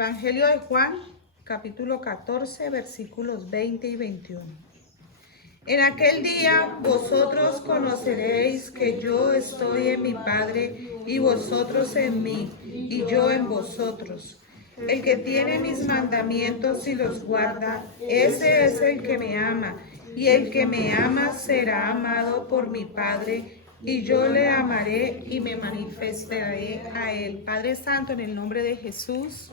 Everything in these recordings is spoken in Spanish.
Evangelio de Juan, capítulo 14, versículos 20 y 21. En aquel día vosotros conoceréis que yo estoy en mi Padre y vosotros en mí, y yo en vosotros. El que tiene mis mandamientos y los guarda, ese es el que me ama, y el que me ama será amado por mi Padre, y yo le amaré y me manifestaré a él. Padre Santo, en el nombre de Jesús,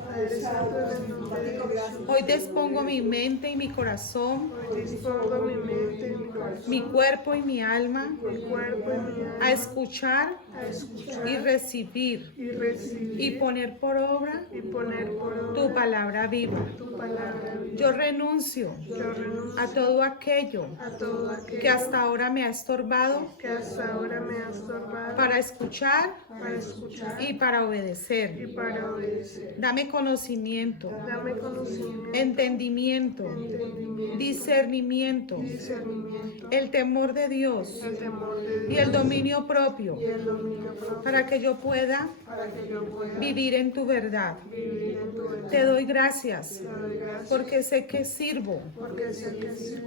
hoy dispongo mi mente y mi corazón, mi cuerpo y mi alma, a escuchar y recibir y poner por obra tu palabra viva. Yo renuncio a todo aquello que hasta ahora me ha estorbado para escuchar y para obedecer. Dame conocimiento, entendimiento, discernimiento, el temor de Dios y el dominio propio para que yo pueda vivir en tu verdad. Te doy gracias porque sé que sirvo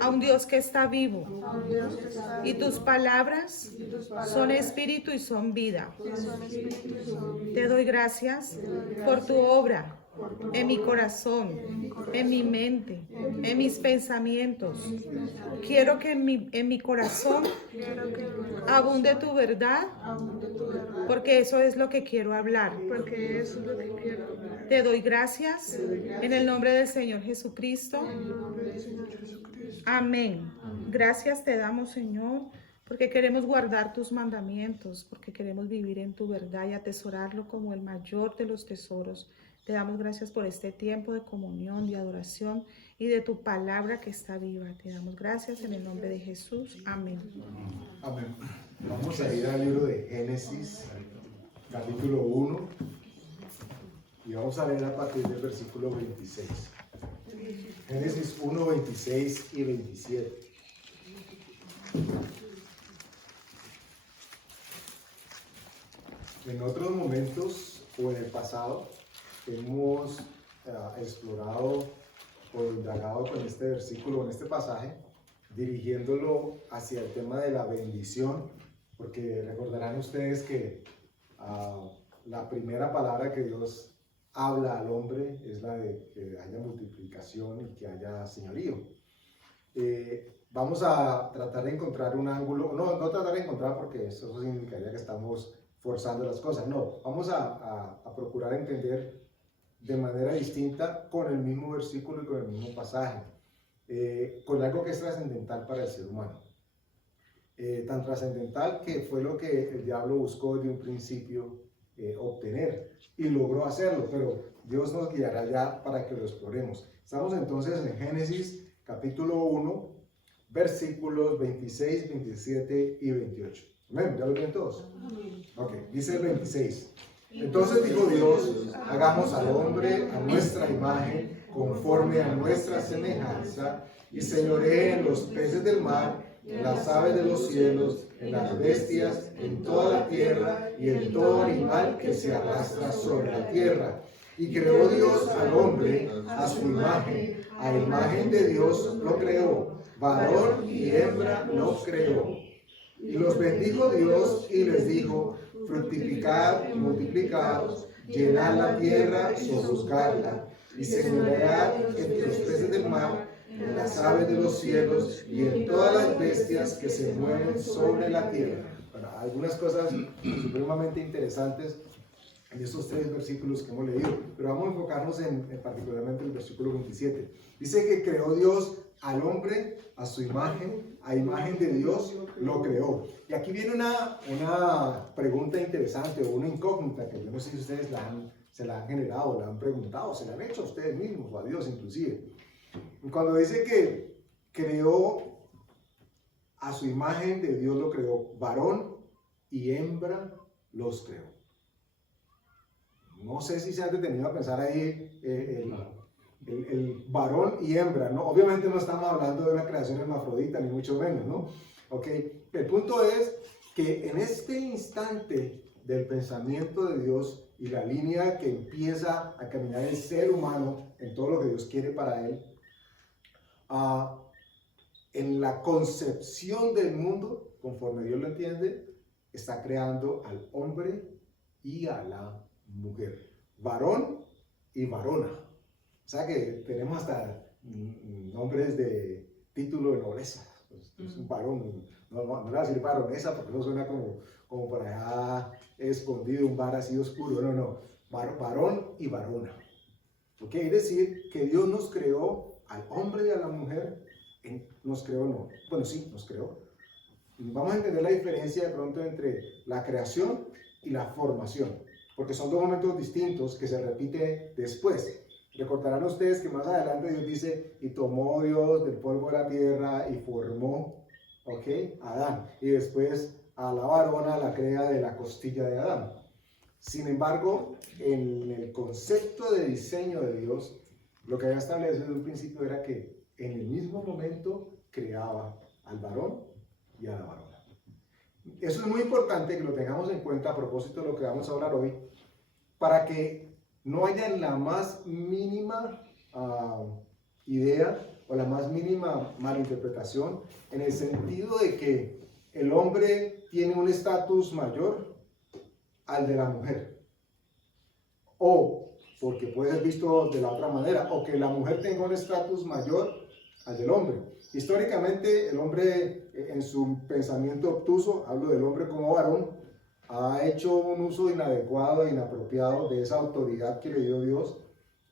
a un Dios que está vivo y tus palabras son espíritu y son vida. Te doy gracias por tu obra en mi corazón, en mi mente, en mis pensamientos. Quiero que en mi corazón abunde tu verdad, porque eso es lo que quiero hablar. Te doy gracias en el nombre del Señor Jesucristo. Amén. Gracias te damos, Señor, porque queremos guardar tus mandamientos, porque queremos vivir en tu verdad y atesorarlo como el mayor de los tesoros. Te damos gracias por este tiempo de comunión, de adoración y de tu palabra que está viva. Te damos gracias en el nombre de Jesús. Amén. Amén. Vamos a ir al libro de Génesis, capítulo 1, y vamos a leer a partir del versículo 26. Génesis 1, 26 y 27. En otros momentos o en el pasado hemos explorado o indagado con este versículo, en este pasaje, dirigiéndolo hacia el tema de la bendición, porque recordarán ustedes que la primera palabra que Dios habla al hombre es la de que haya multiplicación y que haya señorío. Vamos a tratar de encontrar un ángulo, no tratar de encontrar porque eso significaría que estamos forzando las cosas, no, vamos a procurar entender de manera distinta con el mismo versículo y con el mismo pasaje, con algo que es trascendental para el ser humano. Tan trascendental que fue lo que el diablo buscó desde un principio obtener y logró hacerlo, pero Dios nos guiará ya para que lo exploremos. Estamos entonces en Génesis capítulo 1, versículos 26, 27 y 28. ¿Amén? ¿Ya lo tienen todos? Ok, dice el 26. Entonces dijo Dios, hagamos al hombre a nuestra imagen, conforme a nuestra semejanza, y señoree en los peces del mar, en las aves de los cielos, en las bestias, en toda la tierra y en todo animal que se arrastra sobre la tierra. Y creó Dios al hombre a su imagen de Dios lo creó, varón y hembra los creó. Y los bendijo Dios y les dijo, fructificad y multiplicaos, llenad la tierra, sojuzgadla, y señoread entre los peces del mar, en las aves de los cielos y en todas las bestias que se mueven sobre la tierra. Bueno, algunas cosas supremamente interesantes en estos tres versículos que hemos leído, pero vamos a enfocarnos en particularmente el versículo 27. Dice que creó Dios al hombre a su imagen, a imagen de Dios lo creó. Y aquí viene una pregunta interesante o una incógnita que yo no sé si ustedes se la han generado, la han preguntado, se la han hecho a ustedes mismos o a Dios inclusive. Cuando dice que creó a su imagen de Dios lo creó, varón y hembra los creó. No sé si se han detenido a pensar ahí el varón y hembra, ¿no? Obviamente no estamos hablando de una creación hermafrodita, ni mucho menos, ¿no? Ok, el punto es que en este instante del pensamiento de Dios y la línea que empieza a caminar el ser humano en todo lo que Dios quiere para él, en la concepción del mundo, conforme Dios lo entiende, está creando al hombre y a la mujer, varón y varona. O sea que tenemos hasta nombres de título de nobleza. Es un varón, no le voy a decir varonesa porque no suena como por allá escondido, un bar así oscuro. No, varón y varona. ¿Ok? Es decir, que Dios nos creó al hombre y a la mujer. Nos creó, no. Bueno, sí, nos creó. Vamos a entender la diferencia de pronto entre la creación y la formación, porque son dos momentos distintos que se repiten después. Recordarán ustedes que más adelante Dios dice, y tomó Dios del polvo de la tierra y formó, ¿ok?, a Adán. Y después a la varona la crea de la costilla de Adán. Sin embargo, en el concepto de diseño de Dios, lo que había establecido desde un principio era que en el mismo momento creaba al varón y a la varona. Eso es muy importante que lo tengamos en cuenta a propósito de lo que vamos a hablar hoy, para que no haya la más mínima idea o la más mínima malinterpretación en el sentido de que el hombre tiene un estatus mayor al de la mujer, o porque puede ser visto de la otra manera, o que la mujer tenga un estatus mayor al del hombre. Históricamente el hombre en su pensamiento obtuso, hablo del hombre como varón, ha hecho un uso inadecuado e inapropiado de esa autoridad que le dio Dios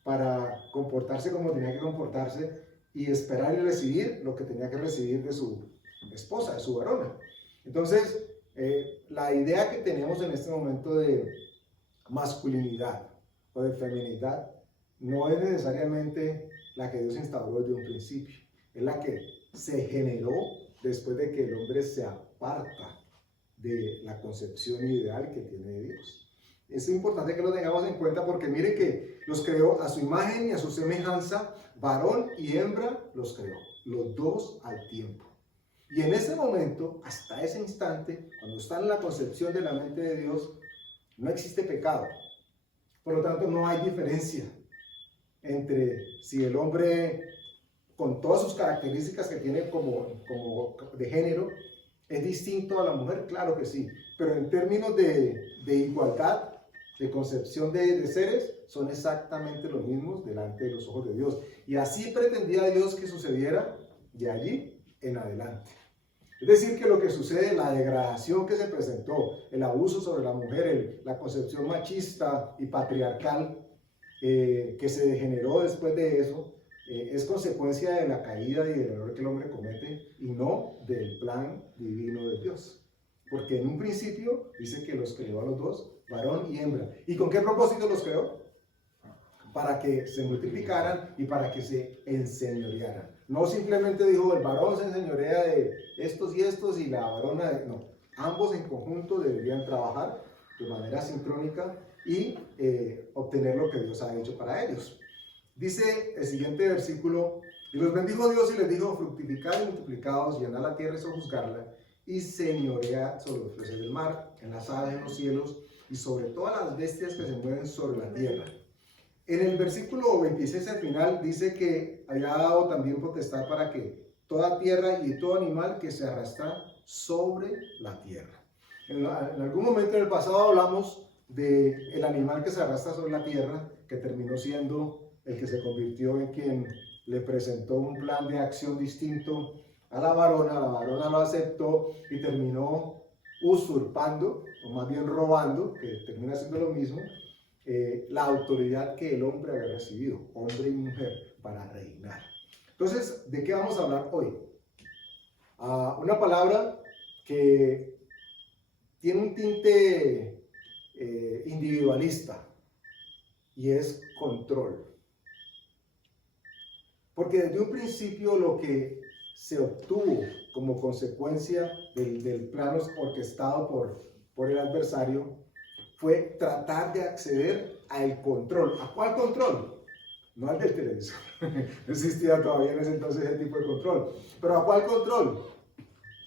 para comportarse como tenía que comportarse y esperar y recibir lo que tenía que recibir de su esposa, de su varona. Entonces, la idea que tenemos en este momento de masculinidad o de feminidad no es necesariamente la que Dios instauró desde un principio, es la que se generó después de que el hombre se aparta de la concepción ideal que tiene de Dios. Es importante que lo tengamos en cuenta porque mire que los creó a su imagen y a su semejanza, varón y hembra los creó, los dos al tiempo. Y en ese momento, hasta ese instante, cuando está en la concepción de la mente de Dios, no existe pecado. Por lo tanto, no hay diferencia entre si el hombre, con todas sus características que tiene como de género, ¿es distinto a la mujer? Claro que sí, pero en términos de igualdad, de concepción de seres, son exactamente los mismos delante de los ojos de Dios. Y así pretendía Dios que sucediera de allí en adelante. Es decir, que lo que sucede, la degradación que se presentó, el abuso sobre la mujer, la concepción machista y patriarcal que se degeneró después de eso, es consecuencia de la caída y del error que el hombre comete y no del plan divino de Dios. Porque en un principio dice que los creó a los dos, varón y hembra. ¿Y con qué propósito los creó? Para que se multiplicaran y para que se enseñorearan. No simplemente dijo el varón se enseñorea de estos y estos y la varona de... No, ambos en conjunto deberían trabajar de manera sincrónica y obtener lo que Dios ha hecho para ellos. Dice el siguiente versículo, y los bendijo Dios y les dijo, fructificad y multiplicaos, llenad la tierra y sojuzgarla, y señoread sobre los peces del mar, en las aves en los cielos, y sobre todas las bestias que se mueven sobre la tierra. En el versículo 26 al final dice que había dado también potestad para que toda tierra y todo animal que se arrastra sobre la tierra. En algún momento en el pasado hablamos del animal que se arrastra sobre la tierra, que terminó siendo el que se convirtió en quien le presentó un plan de acción distinto a la varona lo aceptó y terminó usurpando, o más bien robando, que termina siendo lo mismo, la autoridad que el hombre había recibido, hombre y mujer, para reinar. Entonces, ¿de qué vamos a hablar hoy? Una palabra que tiene un tinte individualista y es control. Porque desde un principio lo que se obtuvo como consecuencia del plan orquestado por el adversario fue tratar de acceder al control. ¿A cuál control? No al del televisor. No existía todavía en ese entonces ese tipo de control. ¿Pero a cuál control?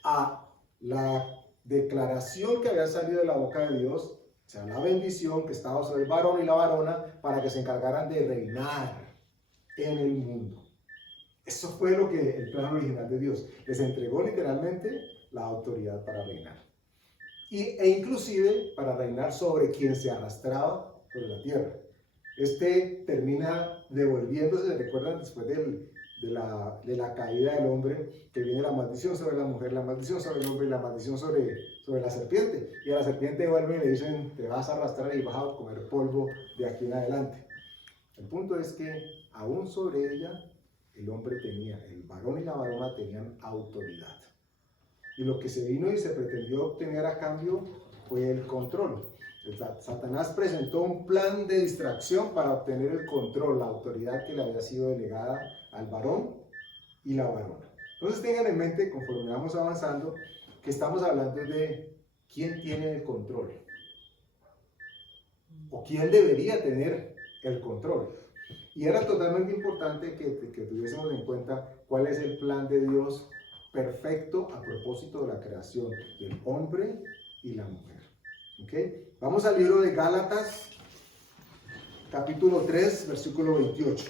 A la declaración que había salido de la boca de Dios sea, la bendición que estaba sobre el varón y la varona para que se encargaran de reinar en el mundo. Eso fue lo que el plan original de Dios. Les entregó literalmente la autoridad para reinar. E inclusive para reinar sobre quien se arrastraba por la tierra. Este termina devolviéndose, recuerdan, después de la caída del hombre, que viene la maldición sobre la mujer, la maldición sobre el hombre y la maldición sobre la serpiente. Y a la serpiente vuelve y le dicen, te vas a arrastrar y vas a comer polvo de aquí en adelante. El punto es que aún sobre ella el hombre tenía, el varón y la varona tenían autoridad. Y lo que se vino y se pretendió obtener a cambio fue el control. Satanás presentó un plan de distracción para obtener el control, la autoridad que le había sido delegada al varón y la varona. Entonces tengan en mente, conforme vamos avanzando, que estamos hablando de quién tiene el control o quién debería tener el control. Y era totalmente importante que tuviésemos en cuenta cuál es el plan de Dios perfecto a propósito de la creación del hombre y la mujer. ¿Okay? Vamos al libro de Gálatas, capítulo 3, versículo 28.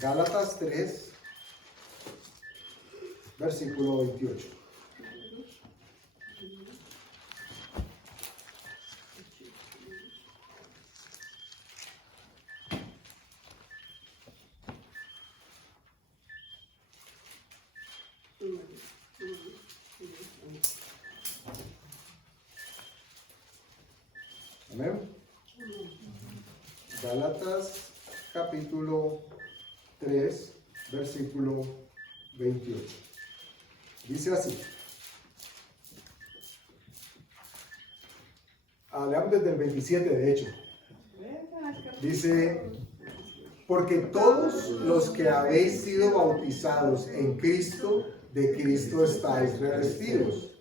Gálatas 3, versículo 28. Amén. Gálatas capítulo 3, versículo 28. Dice así. Leamos desde el 27, de hecho. Dice, porque todos los que habéis sido bautizados en Cristo, de Cristo estáis revestidos.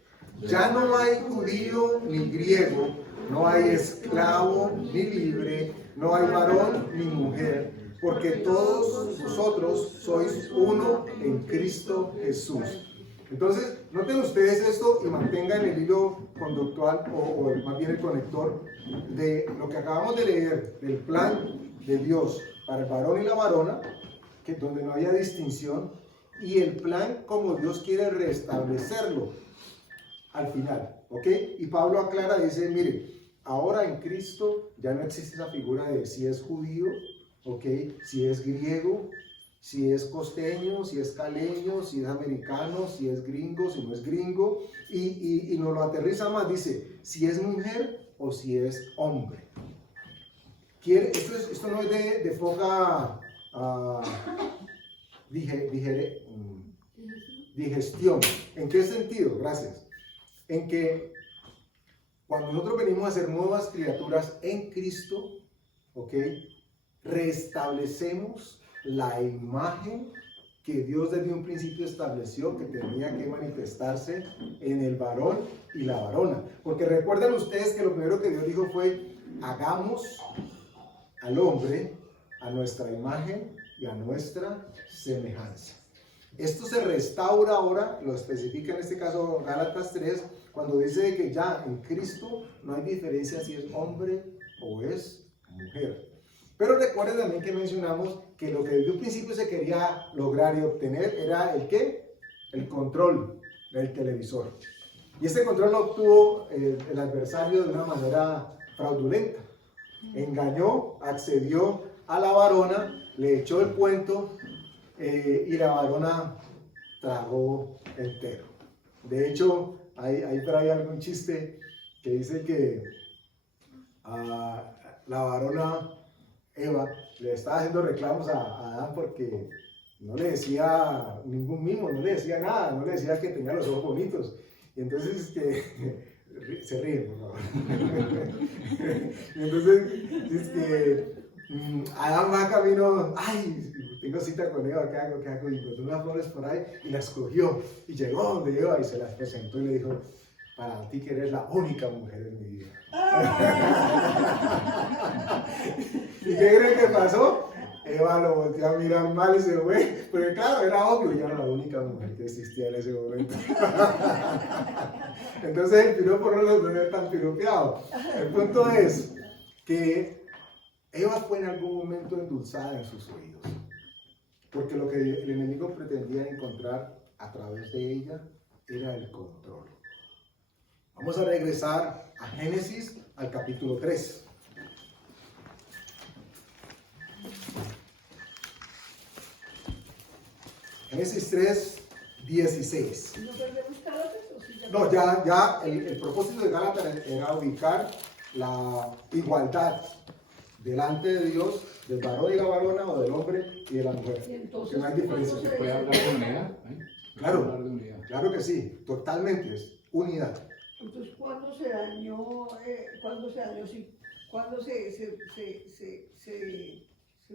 Ya no hay judío ni griego, no hay esclavo ni libre, no hay varón ni mujer, porque todos vosotros sois uno en Cristo Jesús. Entonces, noten ustedes esto y mantengan el hilo conductual o más bien el conector de lo que acabamos de leer, del plan de Dios para el varón y la varona, que donde no había distinción, y el plan como Dios quiere restablecerlo al final, ¿ok? Y Pablo aclara, dice, mire, ahora en Cristo ya no existe esa figura de si es judío, ¿ok? Si es griego, si es costeño, si es caleño, si es americano, si es gringo, si no es gringo, y nos lo aterriza más, dice, si es mujer o si es hombre. Esto no es de foca digestión. ¿En qué sentido? Gracias. En que cuando nosotros venimos a ser nuevas criaturas en Cristo, ¿ok? Restablecemos la imagen que Dios desde un principio estableció que tenía que manifestarse en el varón y la varona. Porque recuerden ustedes que lo primero que Dios dijo fue, hagamos al hombre a nuestra imagen y a nuestra semejanza. Esto se restaura ahora, lo especifica en este caso Gálatas 3, cuando dice que ya en Cristo no hay diferencia si es hombre o es mujer. Pero recuerden también que mencionamos que lo que desde un principio se quería lograr y obtener era el ¿qué? El control del televisor. Y ese control lo obtuvo el adversario de una manera fraudulenta. Engañó, accedió a la varona, le echó el cuento y la varona tragó entero. De hecho, ahí trae algún chiste que dice que la varona Eva le estaba haciendo reclamos a Adán porque no le decía ningún mimo, no le decía nada, no le decía que tenía los ojos bonitos. Y entonces se ríen, por favor. Y entonces Adán va camino, ay, tengo cita con Eva, ¿qué hago? Y encontró unas flores por ahí y las cogió y llegó donde Eva y se las presentó y le dijo, para ti que eres la única mujer en mi vida. ¿Y qué creen que pasó? Eva lo volteó a mirar mal y se fue, porque claro, era obvio, ella era la única mujer que existía en ese momento. Entonces el piropo no lo tenía tan piropeado. El punto es que Eva fue en algún momento endulzada en sus oídos, porque lo que el enemigo pretendía encontrar a través de ella era el control. Vamos a regresar a Génesis, al capítulo 3. Génesis 3, 16. No, ya el propósito de Gálatas era ubicar la igualdad delante de Dios del varón y la varona, o del hombre y de la mujer. Entonces, que no hay diferencia. ¿Se puede hablar de unidad? Claro, claro que sí, totalmente, es unidad. Entonces, ¿cuándo se dañó, cuándo se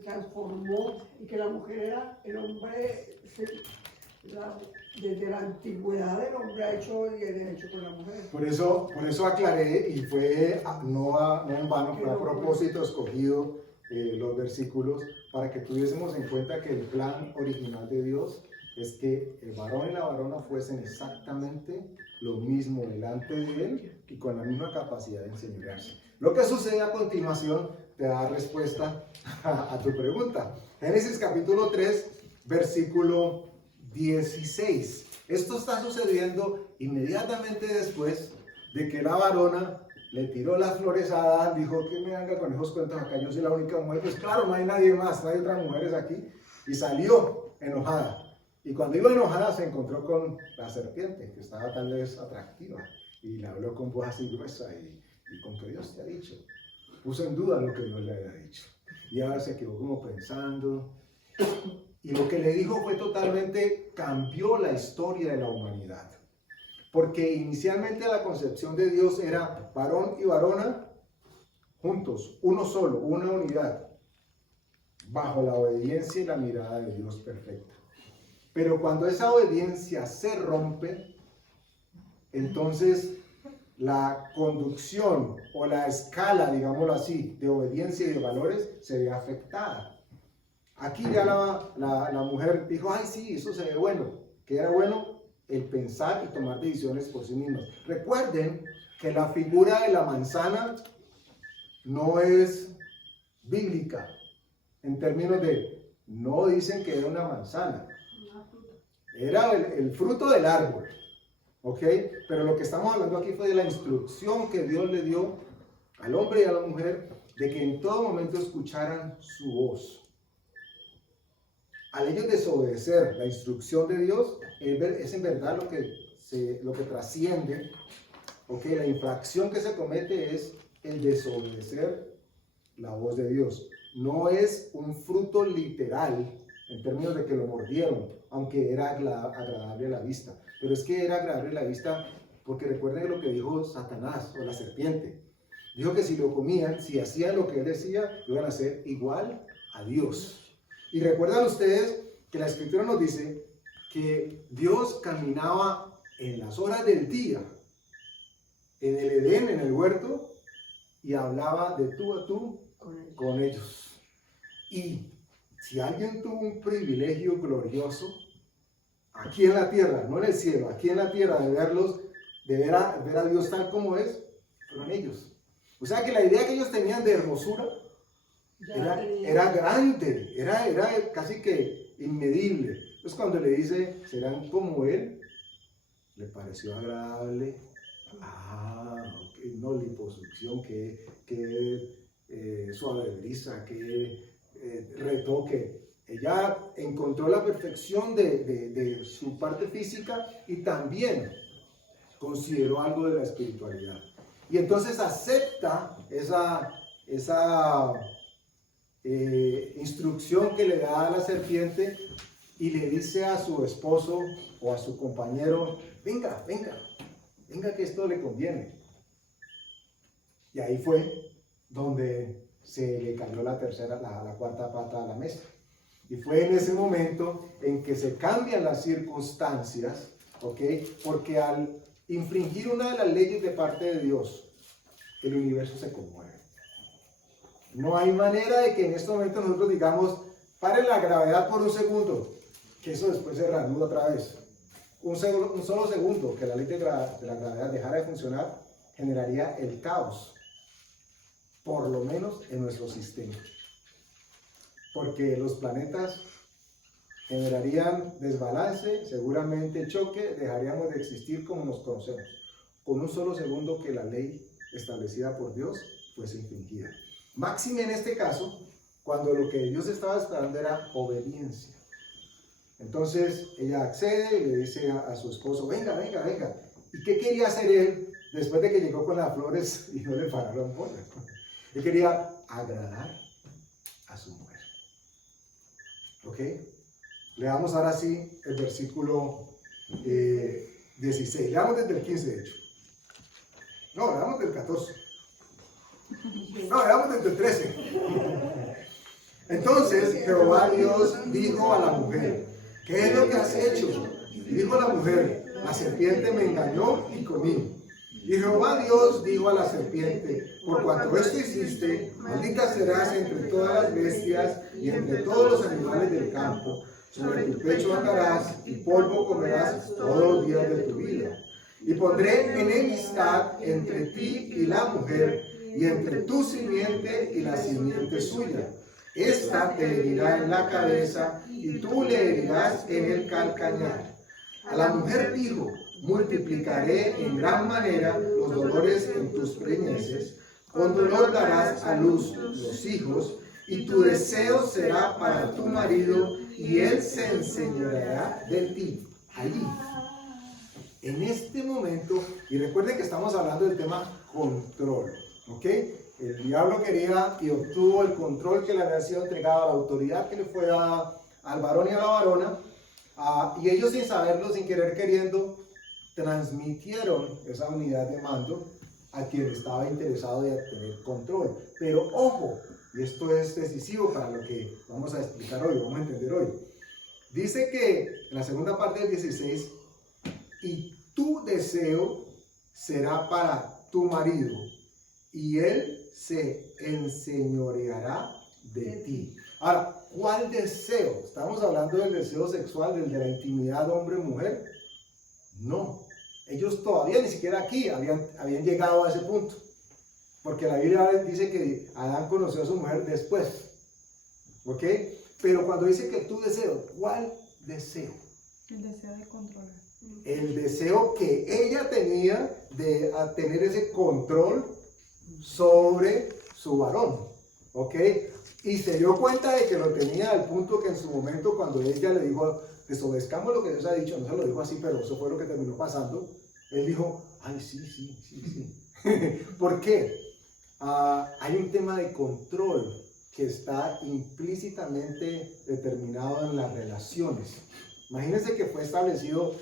transformó y que la mujer era el hombre, desde la antigüedad el hombre ha hecho y el derecho con la mujer? Por eso aclaré, y fue no en vano, fue a propósito escogido los versículos para que tuviésemos en cuenta que el plan original de Dios es que el varón y la varona fuesen exactamente lo mismo delante de Él y con la misma capacidad de enseñorearse. Lo que sucede a continuación te da respuesta a tu pregunta. Génesis capítulo 3, versículo 16. Esto está sucediendo inmediatamente después de que la varona le tiró las flores a Adán, dijo que me haga con esos cuentos acá, yo soy la única mujer, pues claro, no hay nadie más, no hay otras mujeres aquí, y salió enojada. Y cuando iba enojada se encontró con la serpiente, que estaba tal vez atractiva, y le habló con voz así gruesa, y con que Dios te ha dicho. Puso en duda lo que Dios le había dicho. Y ahora se quedó como pensando, y lo que le dijo fue totalmente, cambió la historia de la humanidad. Porque inicialmente la concepción de Dios era varón y varona juntos, uno solo, una unidad, bajo la obediencia y la mirada de Dios perfecta. Pero cuando esa obediencia se rompe, entonces la conducción o la escala, digámoslo así, de obediencia y de valores se ve afectada. Aquí ya la mujer dijo, ay sí, eso se ve bueno. ¿Qué era bueno? El pensar y tomar decisiones por sí mismos. Recuerden que la figura de la manzana no es bíblica, en términos de, no dicen que era una manzana, era el fruto del árbol, ¿ok? Pero lo que estamos hablando aquí fue de la instrucción que Dios le dio al hombre y a la mujer de que en todo momento escucharan su voz. Al ellos desobedecer la instrucción de Dios, es en verdad lo que trasciende, ¿ok? La infracción que se comete es el desobedecer la voz de Dios. No es un fruto literal, en términos de que lo mordieron, aunque era agradable a la vista. Pero es que era agradable a la vista porque recuerden lo que dijo Satanás o la serpiente. Dijo que si lo comían, si hacían lo que él decía, iban a ser igual a Dios. Y recuerdan ustedes que la Escritura nos dice que Dios caminaba en las horas del día, en el Edén, en el huerto, y hablaba de tú a tú con ellos. Y si alguien tuvo un privilegio glorioso, aquí en la tierra, no en el cielo, aquí en la tierra, de verlos, de ver a Dios tal como es, fueron ellos. O sea que la idea que ellos tenían de hermosura era grande, era casi que inmedible. Entonces cuando le dice, serán como él, le pareció agradable. No, liposucción, que suave brisa, que retoque. Ella encontró la perfección de su parte física y también consideró algo de la espiritualidad. Y entonces acepta esa instrucción que le da a la serpiente y le dice a su esposo o a su compañero, venga que esto le conviene. Y ahí fue donde se le cayó la cuarta pata a la mesa. Y fue en ese momento en que se cambian las circunstancias, ¿ok? Porque al infringir una de las leyes de parte de Dios, el universo se conmueve. No hay manera de que en este momento nosotros digamos, Pare la gravedad por un segundo, que eso después se reanuda otra vez. Un solo segundo que la ley de la gravedad dejara de funcionar generaría el caos, por lo menos en nuestro sistema. Porque los planetas generarían desbalance, seguramente choque, dejaríamos de existir como nos conocemos, con un solo segundo que la ley establecida por Dios fuese infringida. Máxime en este caso, cuando lo que Dios estaba esperando era obediencia. Entonces ella accede y le dice a su esposo, venga, venga, venga. ¿Y qué quería hacer él después de que llegó con las flores y no le pararon bolas? Él quería agradar a su mujer. ¿Ok? Leamos ahora sí el versículo 16. Leamos desde el 15, de hecho. No, leamos del 14. No, leamos desde el 13. Entonces Jehová Dios dijo a la mujer, ¿qué es lo que has hecho? Y dijo la mujer, la serpiente me engañó y comí. Y Jehová Dios dijo a la serpiente, por cuanto esto hiciste, maldita serás entre todas las bestias y entre todos los animales del campo. Sobre tu pecho andarás y polvo comerás todos los días de tu vida. Y pondré enemistad entre ti y la mujer, y entre tu simiente y la simiente suya. Esta te herirá en la cabeza y tú le herirás en el calcañar. A la mujer dijo, multiplicaré en gran manera los dolores en tus preñeces, con dolor darás a luz los hijos, y tu deseo será para tu marido, y él se enseñoreará de ti. Allí, en este momento, y recuerden que estamos hablando del tema control, ¿ok? El diablo quería y obtuvo el control que le había sido entregado, la autoridad que le fue dada al varón y a la varona, y ellos sin saberlo, sin querer queriendo, transmitieron esa unidad de mando a quien estaba interesado de tener control. Pero ojo, y esto es decisivo para lo que vamos a explicar hoy, vamos a entender hoy. Dice que en la segunda parte del 16, y tu deseo será para tu marido, y él se enseñoreará de ti. Ahora, ¿cuál deseo? ¿Estamos hablando del deseo sexual, del de la intimidad hombre-mujer? No, ellos todavía ni siquiera aquí habían llegado a ese punto, porque la Biblia dice que Adán conoció a su mujer después, ¿ok? Pero cuando dice que tu deseo, ¿cuál deseo? El deseo de controlar. El deseo que ella tenía de tener ese control sobre su varón, ¿ok? Y se dio cuenta de que lo tenía al punto que en su momento cuando ella le dijo, desobedezcamos lo que Dios ha dicho, no se lo dijo así, pero eso fue lo que terminó pasando, él dijo, ay, sí. ¿Por qué? Hay un tema de control que está implícitamente determinado en las relaciones. Imagínense que fue establecido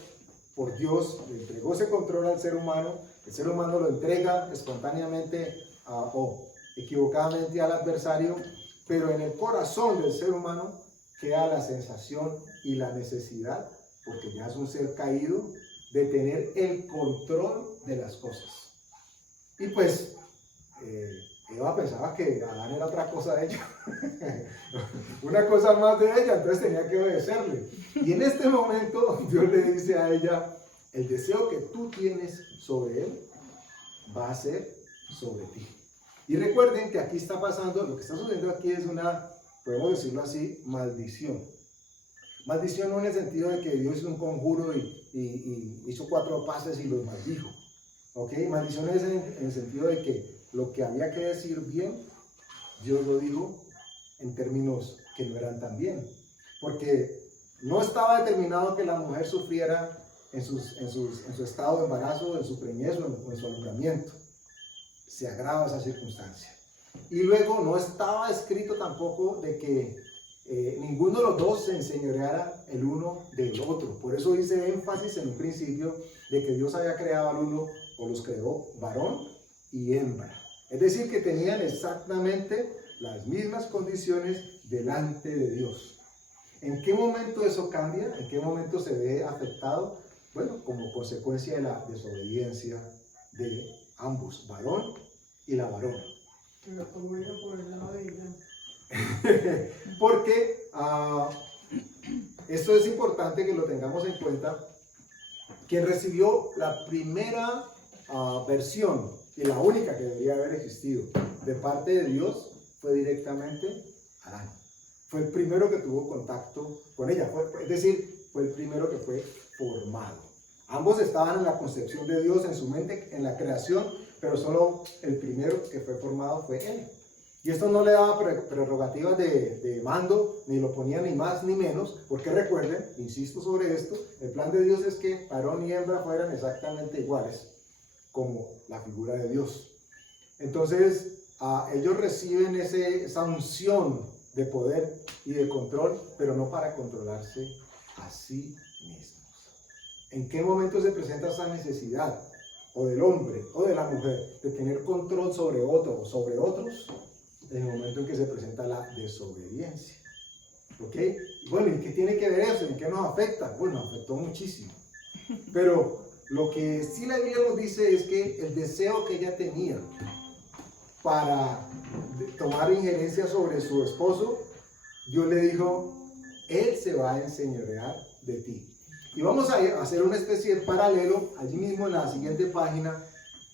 por Dios, le entregó ese control al ser humano, el ser humano lo entrega espontáneamente o equivocadamente al adversario, pero en el corazón del ser humano queda la sensación y la necesidad, porque ya es un ser caído, de tener el control de las cosas. Y pues Eva pensaba que Adán era otra cosa de ella, una cosa más de ella, entonces tenía que obedecerle. Y en este momento Dios le dice a ella, el deseo que tú tienes sobre él va a ser sobre ti. Y recuerden que aquí está pasando, lo que está sucediendo aquí es una, podemos decirlo así, maldición. Maldición no en el sentido de que Dios hizo un conjuro y hizo 4 pases y los maldijo. ¿Ok? Maldición es en el sentido de que lo que había que decir bien, Dios lo dijo en términos que no eran tan bien. Porque no estaba determinado que la mujer sufriera en su estado de embarazo, en su preñez o en su alumbramiento. Se agrava esa circunstancia. Y luego no estaba escrito tampoco de que ninguno de los dos se enseñoreara el uno del otro. Por eso hice énfasis en un principio de que Dios había creado al uno, o los creó varón y hembra. Es decir, que tenían exactamente las mismas condiciones delante de Dios. ¿En qué momento eso cambia? ¿En qué momento se ve afectado? Bueno, como consecuencia de la desobediencia de ambos, varón y la varona. Pero como era por el lado de ella. Porque esto es importante que lo tengamos en cuenta. Quien recibió la primera versión y la única que debería haber existido de parte de Dios fue directamente Adán. Fue el primero que tuvo contacto con ella, es decir, fue el primero que fue formado. Ambos estaban en la concepción de Dios en su mente, en la creación, pero solo el primero que fue formado fue él. Y esto no le daba prerrogativas de mando, ni lo ponía ni más ni menos, porque recuerden, insisto sobre esto, el plan de Dios es que varón y hembra fueran exactamente iguales, como la figura de Dios. Entonces, ellos reciben esa unción de poder y de control, pero no para controlarse a sí mismos. ¿En qué momento se presenta esa necesidad, o del hombre o de la mujer, de tener control sobre otro o sobre otros? En el momento en que se presenta la desobediencia. ¿Ok? Bueno, ¿y qué tiene que ver eso? ¿En qué nos afecta? Bueno, nos afectó muchísimo. Pero lo que sí la Biblia nos dice es que el deseo que ella tenía para tomar injerencia sobre su esposo, Dios le dijo, él se va a enseñorear de ti. Y vamos a hacer una especie de paralelo, allí mismo en la siguiente página,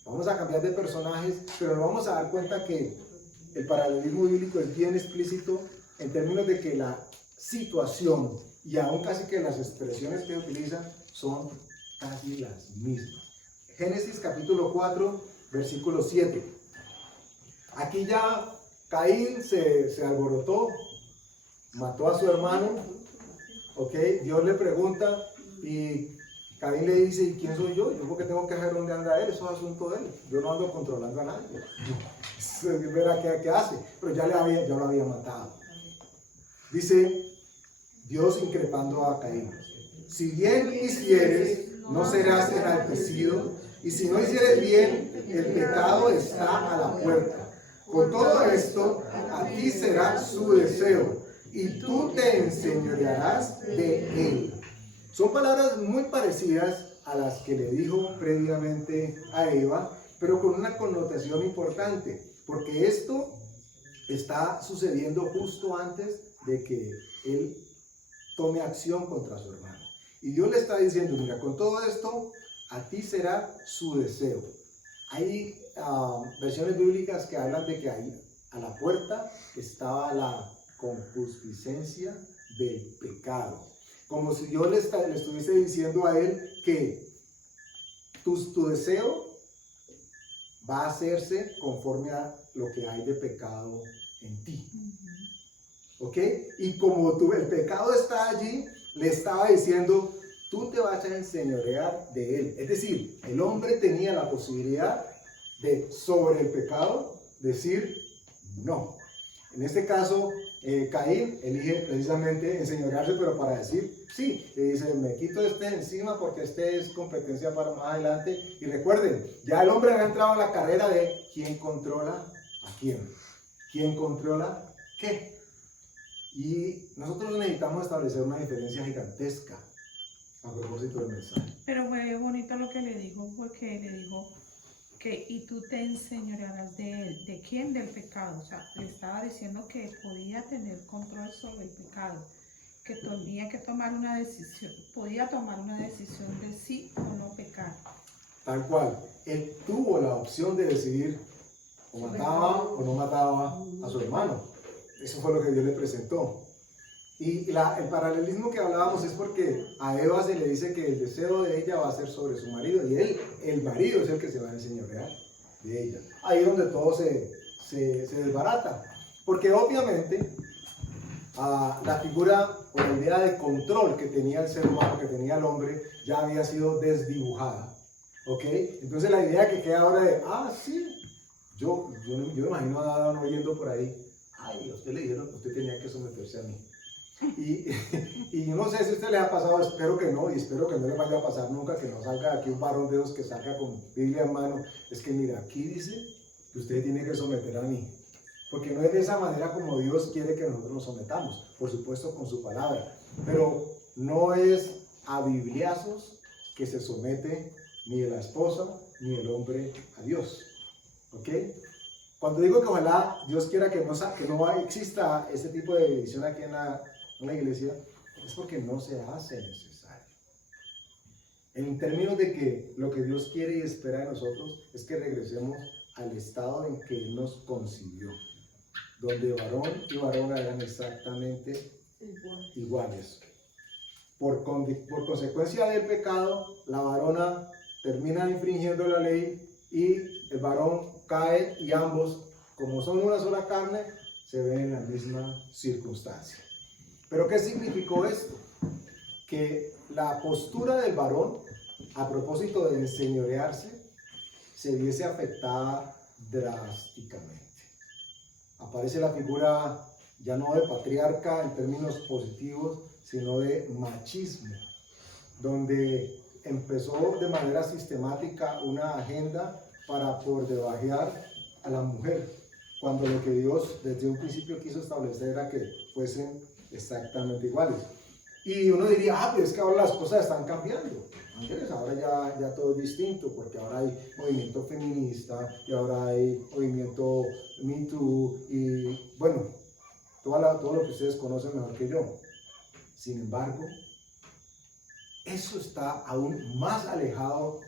vamos a cambiar de personajes, pero nos vamos a dar cuenta que el paralelismo bíblico es bien explícito en términos de que la situación y aún casi que las expresiones que utilizan son casi las mismas. Génesis capítulo 4, versículo 7. Aquí ya Caín se alborotó, mató a su hermano, ¿ok? Dios le pregunta y Caín le dice, ¿y quién soy yo? Yo porque tengo que saber dónde anda él, eso es asunto de él. Yo no ando controlando a nadie. Verá qué hace, pero ya lo había matado. Dice Dios increpando a Caín, si bien hicieres, no serás enaltecido, y si no hicieres bien, el pecado está a la puerta. Con todo esto, a ti será su deseo, y tú te enseñorearás de él. Son palabras muy parecidas a las que le dijo previamente a Eva, pero con una connotación importante, porque esto está sucediendo justo antes de que él tome acción contra su hermano. Y Dios le está diciendo, mira, con todo esto, a ti será su deseo. Hay versiones bíblicas que hablan de que ahí a la puerta estaba la concupiscencia del pecado. Como si yo le estuviese diciendo a él que tu deseo va a hacerse conforme a lo que hay de pecado en ti. ¿Ok? Y como el pecado está allí, le estaba diciendo, tú te vas a enseñorear de él. Es decir, el hombre tenía la posibilidad de, sobre el pecado, decir no. En este caso, Caín elige precisamente enseñorearse, pero para decir sí. Y dice, me quito este encima porque este es competencia para más adelante. Y recuerden, ya el hombre había entrado en la carrera de quién controla a quién. ¿Quién controla qué? Y nosotros necesitamos establecer una diferencia gigantesca a propósito del mensaje. Pero fue bonito lo que le dijo, porque le dijo que y tú te enseñorearás de él. ¿De quién? Del pecado. O sea, le estaba diciendo que podía tener control sobre el pecado, que tenía que tomar una decisión, podía tomar una decisión de sí o no pecar. Tal cual. Él tuvo la opción de decidir o mataba o no mataba a su hermano. Eso fue lo que Dios le presentó. Y el paralelismo que hablábamos es porque a Eva se le dice que el deseo de ella va a ser sobre su marido, y el marido es el que se va a enseñorear de ella. Ahí es donde todo se desbarata. Porque obviamente la figura o la idea de control que tenía el ser humano, que tenía el hombre, ya había sido desdibujada. ¿Ok? Entonces la idea que queda ahora de, sí, yo me imagino a Adán oyendo por ahí, ay, a usted le dijeron que usted tenía que someterse a mí. Y yo no sé si a usted le ha pasado, espero que no, y espero que no le vaya a pasar nunca, que no salga aquí un varón de esos que salga con Biblia en mano. Es que mira, aquí dice que usted tiene que someter a mí, porque no es de esa manera como Dios quiere que nosotros nos sometamos, por supuesto con su palabra, pero no es a bibliazos que se somete ni la esposa ni el hombre a Dios. ¿Ok? Cuando digo que ojalá Dios quiera que no exista ese tipo de división aquí en la iglesia, es porque no se hace necesario. En términos de que lo que Dios quiere y espera de nosotros es que regresemos al estado en que Él nos concibió, donde varón y varona eran exactamente iguales. Por consecuencia del pecado, la varona termina infringiendo la ley y el varón cae, y ambos, como son una sola carne, se ven en la misma circunstancia. ¿Pero qué significó esto? Que la postura del varón, a propósito de enseñorearse, se viese afectada drásticamente. Aparece la figura ya no de patriarca en términos positivos, sino de machismo, donde empezó de manera sistemática una agenda para por debajear a la mujer, cuando lo que Dios desde un principio quiso establecer era que fuesen exactamente iguales. Y uno diría, pero es que ahora las cosas están cambiando. Ángeles, ahora ya todo es distinto, porque ahora hay movimiento feminista, y ahora hay movimiento Me Too, y bueno, todo lo que ustedes conocen mejor que yo. Sin embargo, eso está aún más alejado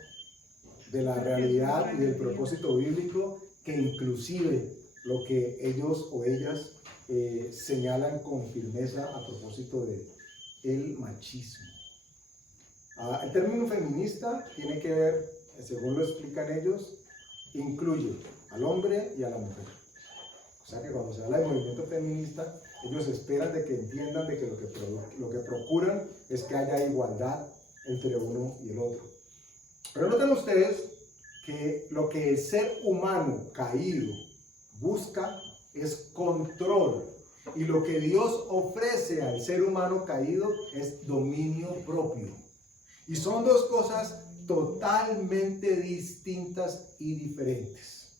de la realidad y del propósito bíblico que inclusive lo que ellos o ellas señalan con firmeza a propósito de el machismo. El término feminista tiene que ver, según lo explican ellos, incluye al hombre y a la mujer. O sea que cuando se habla de movimiento feminista, ellos esperan de que entiendan de que lo que procuran es que haya igualdad entre uno y el otro. Pero noten ustedes que lo que el ser humano caído busca es control, y lo que Dios ofrece al ser humano caído es dominio propio. Y son dos cosas totalmente distintas y diferentes.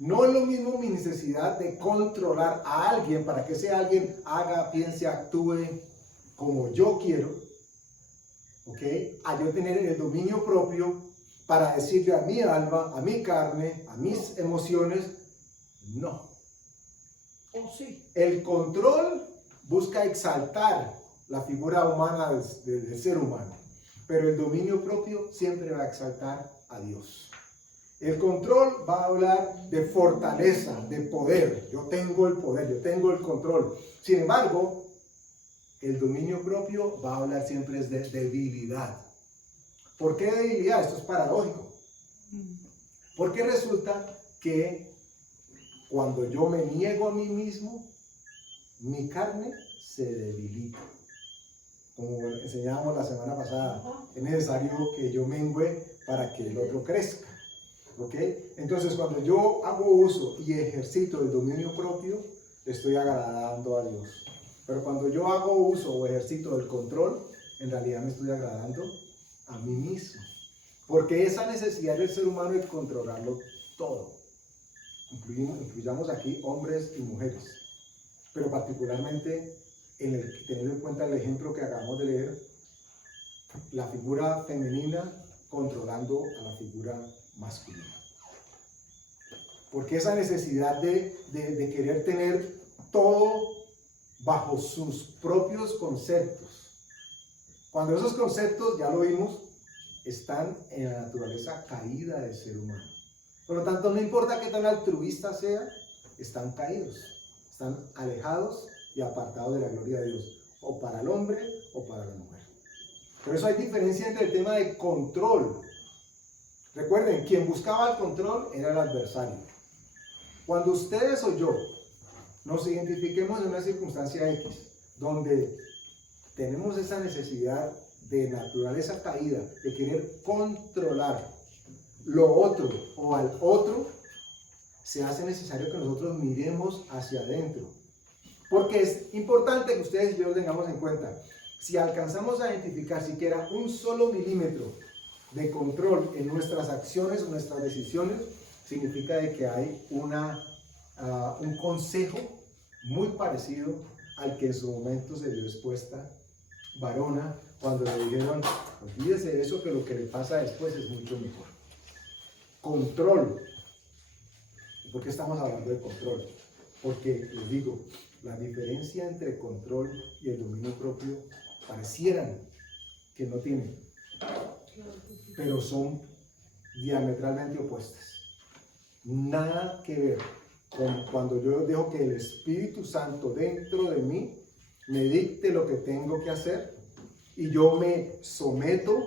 No es lo mismo mi necesidad de controlar a alguien para que ese alguien haga, piense, actúe como yo quiero, ¿ok? A yo tener el dominio propio para decirle a mi alma, a mi carne, a mis emociones, no. ¿O sí? El control busca exaltar la figura humana del ser humano, pero el dominio propio siempre va a exaltar a Dios. El control va a hablar de fortaleza, de poder. Yo tengo el poder, yo tengo el control. Sin embargo, el dominio propio va a hablar siempre de debilidad. ¿Por qué debilidad? Esto es paradójico. Porque resulta que cuando yo me niego a mí mismo, mi carne se debilita. Como enseñábamos la semana pasada, es necesario que yo mengüe para que el otro crezca. ¿Ok? Entonces, cuando yo hago uso y ejercito el dominio propio, estoy agradando a Dios. Pero cuando yo hago uso o ejercito del control, en realidad me estoy agradando a mí mismo. Porque esa necesidad del ser humano es controlarlo todo. Incluyamos aquí hombres y mujeres. Pero particularmente, teniendo en cuenta el ejemplo que acabamos de leer, la figura femenina controlando a la figura masculina. Porque esa necesidad de querer tener todo bajo sus propios conceptos, cuando esos conceptos, ya lo vimos, están en la naturaleza caída del ser humano. Por lo tanto, no importa qué tan altruista sea, están caídos, están alejados y apartados de la gloria de Dios, o para el hombre o para la mujer. Por eso hay diferencia entre el tema de control. Recuerden, quien buscaba el control era el adversario. Cuando ustedes o yo nos identifiquemos en una circunstancia X, donde tenemos esa necesidad de naturaleza caída, de querer controlar lo otro o al otro, se hace necesario que nosotros miremos hacia adentro. Porque es importante que ustedes y yo lo tengamos en cuenta. Si alcanzamos a identificar siquiera un solo milímetro de control en nuestras acciones o nuestras decisiones, significa de que hay un consejo muy parecido al que en su momento se dio expuesta varona cuando le dijeron, olvídese de eso, que lo que le pasa después es mucho mejor. Control. ¿Por qué estamos hablando de control? Porque, les digo, la diferencia entre control y el dominio propio parecieran que no tienen, pero son diametralmente opuestas. Nada que ver con cuando yo dejo que el Espíritu Santo dentro de mí me dicte lo que tengo que hacer y yo me someto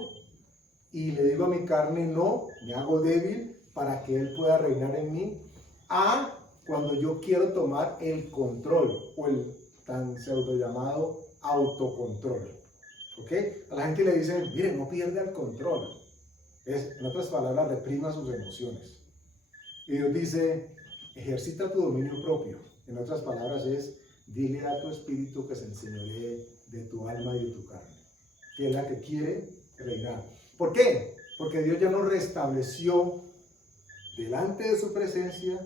y le digo a mi carne no, me hago débil para que Él pueda reinar en mí, a cuando yo quiero tomar el control o el tan pseudo llamado autocontrol. ¿Ok? A la gente le dicen, mire, no pierda el control. En otras palabras, reprima sus emociones. Y Dios dice, ejercita tu dominio propio. En otras palabras es, dile a tu espíritu que se enseñoree de tu alma y de tu carne, que es la que quiere reinar. ¿Por qué? Porque Dios ya nos restableció delante de su presencia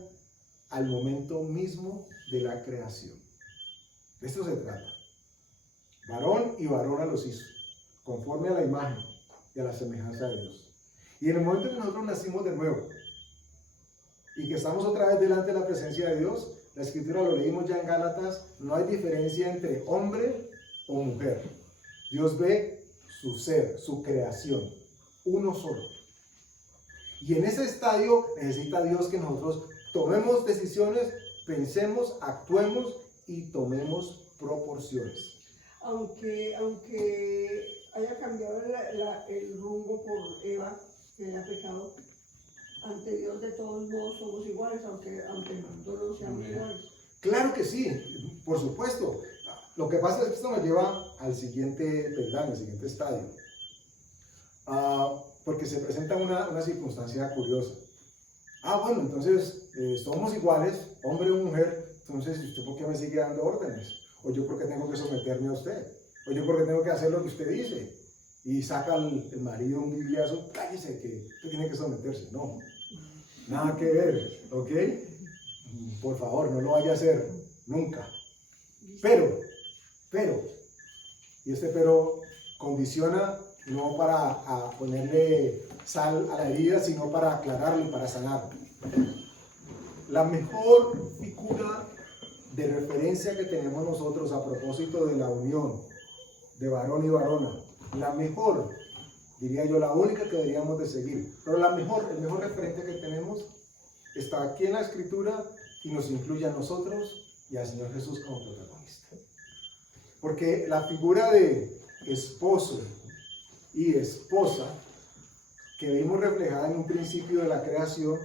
al momento mismo de la creación. De esto se trata. Varón y varona los hizo, conforme a la imagen y a la semejanza de Dios. Y en el momento en que nosotros nacimos de nuevo y que estamos otra vez delante de la presencia de Dios, la escritura lo leímos ya en Gálatas, no hay diferencia entre hombre o mujer. Dios ve su ser, su creación, uno solo. Y en ese estadio necesita Dios que nosotros tomemos decisiones, pensemos, actuemos y tomemos proporciones. Aunque haya cambiado el rumbo por Eva, que haya pecado, ante Dios de todos modos somos iguales, aunque nosotros no seamos iguales. Claro que sí, por supuesto. Lo que pasa es que esto me lleva al siguiente peldaño, al siguiente estadio. Porque se presenta una circunstancia curiosa. Bueno, entonces somos iguales, hombre o mujer, entonces ¿usted por qué me sigue dando órdenes? O yo por qué tengo que someterme a usted, o yo por qué tengo que hacer lo que usted dice. Y saca el marido un bibliazo, cállese que usted tiene que someterse. No, nada que ver, ¿ok? Por favor, no lo vaya a hacer, nunca. Pero, y este pero condiciona no para ponerle sal a la herida, sino para aclararlo y para sanarlo. La mejor figura de referencia que tenemos nosotros a propósito de la unión de varón y varona, la mejor, diría yo, la única que deberíamos de seguir, pero el mejor referente que tenemos está aquí en la escritura y nos incluye a nosotros y al Señor Jesús como protagonista. Porque la figura de esposo y esposa que vimos reflejada en un principio de la creación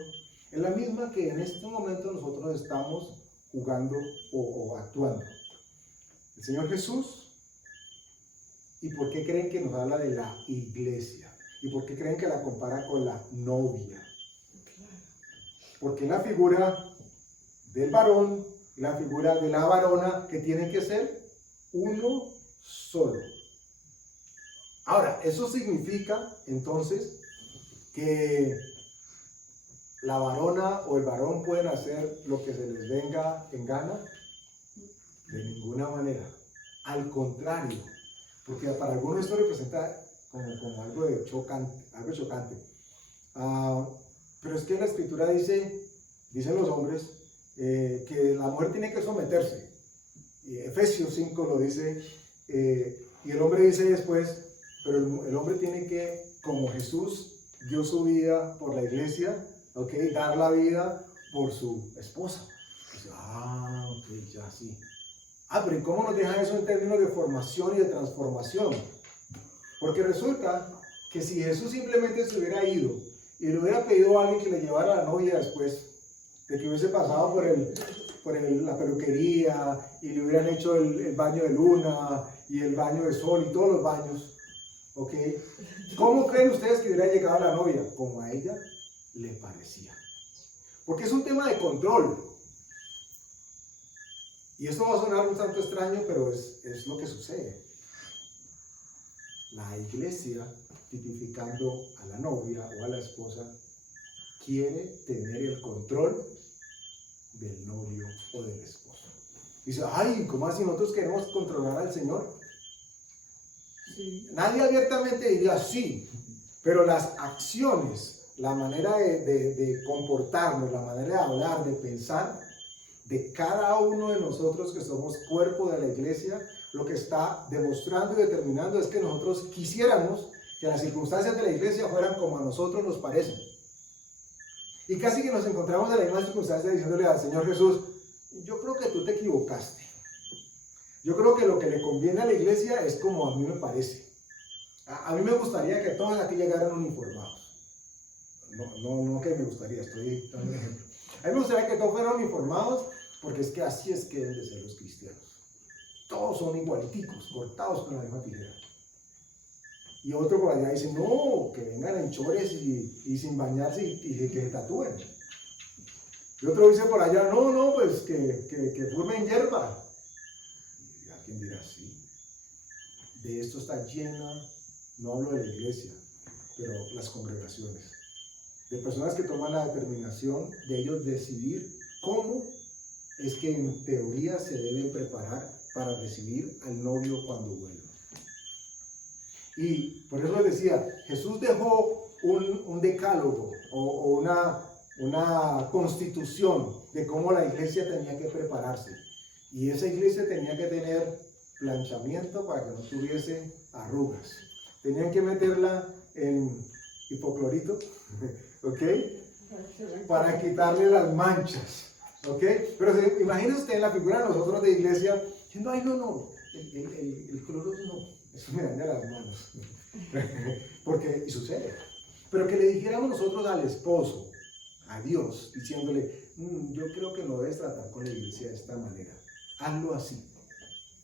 es la misma que en este momento nosotros estamos jugando o actuando. El Señor Jesús. ¿Y por qué creen que nos habla de la iglesia? ¿Y por qué creen que la compara con la novia? Porque la figura del varón y la figura de la varona que tienen que ser uno solo. Ahora, eso significa entonces que la varona o el varón pueden hacer lo que se les venga en gana. De ninguna manera. Al contrario, porque para algunos esto representa como algo chocante. Pero es que la escritura dicen los hombres, que la mujer tiene que someterse. Efesios 5 lo dice, y el hombre dice después, pero el hombre tiene que, como Jesús dio su vida por la iglesia, okay, dar la vida por su esposa. Dice, ok, ya sí. Pero ¿y cómo nos deja eso en términos de formación y de transformación? Porque resulta que si Jesús simplemente se hubiera ido y le hubiera pedido a alguien que le llevara a la novia después, de que hubiese pasado por la peluquería y le hubieran hecho el baño de luna y el baño de sol y todos los baños, ¿ok? ¿Cómo creen ustedes que hubiera llegado a la novia? Como a ella le parecía. Porque es un tema de control. Y esto va a sonar un tanto extraño, pero es lo que sucede. La iglesia, tipificando a la novia o a la esposa, quiere tener el control del novio o del esposo. Dice, ¿cómo así nosotros queremos controlar al Señor? Sí. Nadie abiertamente diría sí, pero las acciones la manera de comportarnos, la manera de hablar, de pensar de cada uno de nosotros que somos cuerpo de la iglesia, lo que está demostrando y determinando es que nosotros quisiéramos que las circunstancias de la iglesia fueran como a nosotros nos parecen. Y casi que nos encontramos en la misma circunstancia diciéndole al Señor Jesús, yo creo que tú te equivocaste. Yo creo que lo que le conviene a la iglesia es como a mí me parece. A mí me gustaría que todos aquí llegaran uniformados. No que me gustaría, estoy dando un ejemplo. A mí me gustaría que todos fueran uniformados porque es que así es que deben de ser los cristianos. Todos son igualiticos, cortados con la misma tijera. Y otro por allá dice, no, que vengan en chores y sin bañarse y que se tatúen. Y otro dice por allá, no, pues que formen hierba. Y alguien dirá, sí. De esto está llena, no hablo de la iglesia, pero las congregaciones. De personas que toman la determinación de ellos decidir cómo es que en teoría se deben preparar para recibir al novio cuando vuelva. Y por eso les decía, Jesús dejó un decálogo o una constitución de cómo la iglesia tenía que prepararse. Y esa iglesia tenía que tener planchamiento para que no tuviese arrugas. Tenían que meterla en hipoclorito, ¿ok? Para quitarle las manchas, ¿ok? Pero imagínese usted en la figura de nosotros de iglesia diciendo, ay, no, el cloro no. Eso me daña las manos. Porque, y sucede. Pero que le dijéramos nosotros al esposo, a Dios, diciéndole, yo creo que no debes tratar con la iglesia de esta manera. Hazlo así.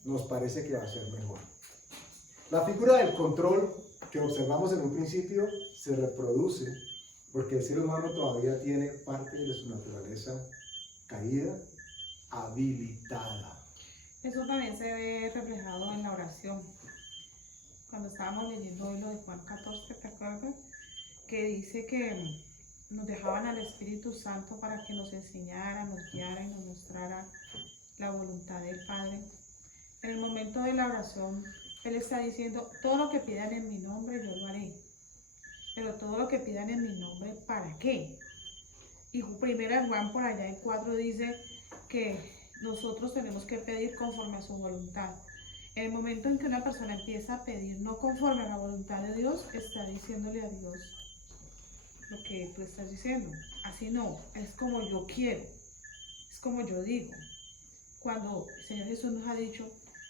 Nos parece que va a ser mejor. La figura del control que observamos en un principio se reproduce porque el ser humano todavía tiene parte de su naturaleza caída, habilitada. Eso también se ve reflejado en la oración. Cuando estábamos leyendo hoy lo de Juan 14, ¿te acuerdas? Que dice que nos dejaban al Espíritu Santo para que nos enseñara, nos guiara y nos mostrara la voluntad del Padre. En el momento de la oración, Él está diciendo, todo lo que pidan en mi nombre yo lo haré. Pero todo lo que pidan en mi nombre, ¿para qué? Y primera Juan por allá en 4 dice que nosotros tenemos que pedir conforme a su voluntad. En el momento en que una persona empieza a pedir no conforme a la voluntad de Dios, está diciéndole a Dios lo que tú estás diciendo. Así no, es como yo quiero, es como yo digo. Cuando el Señor Jesús nos ha dicho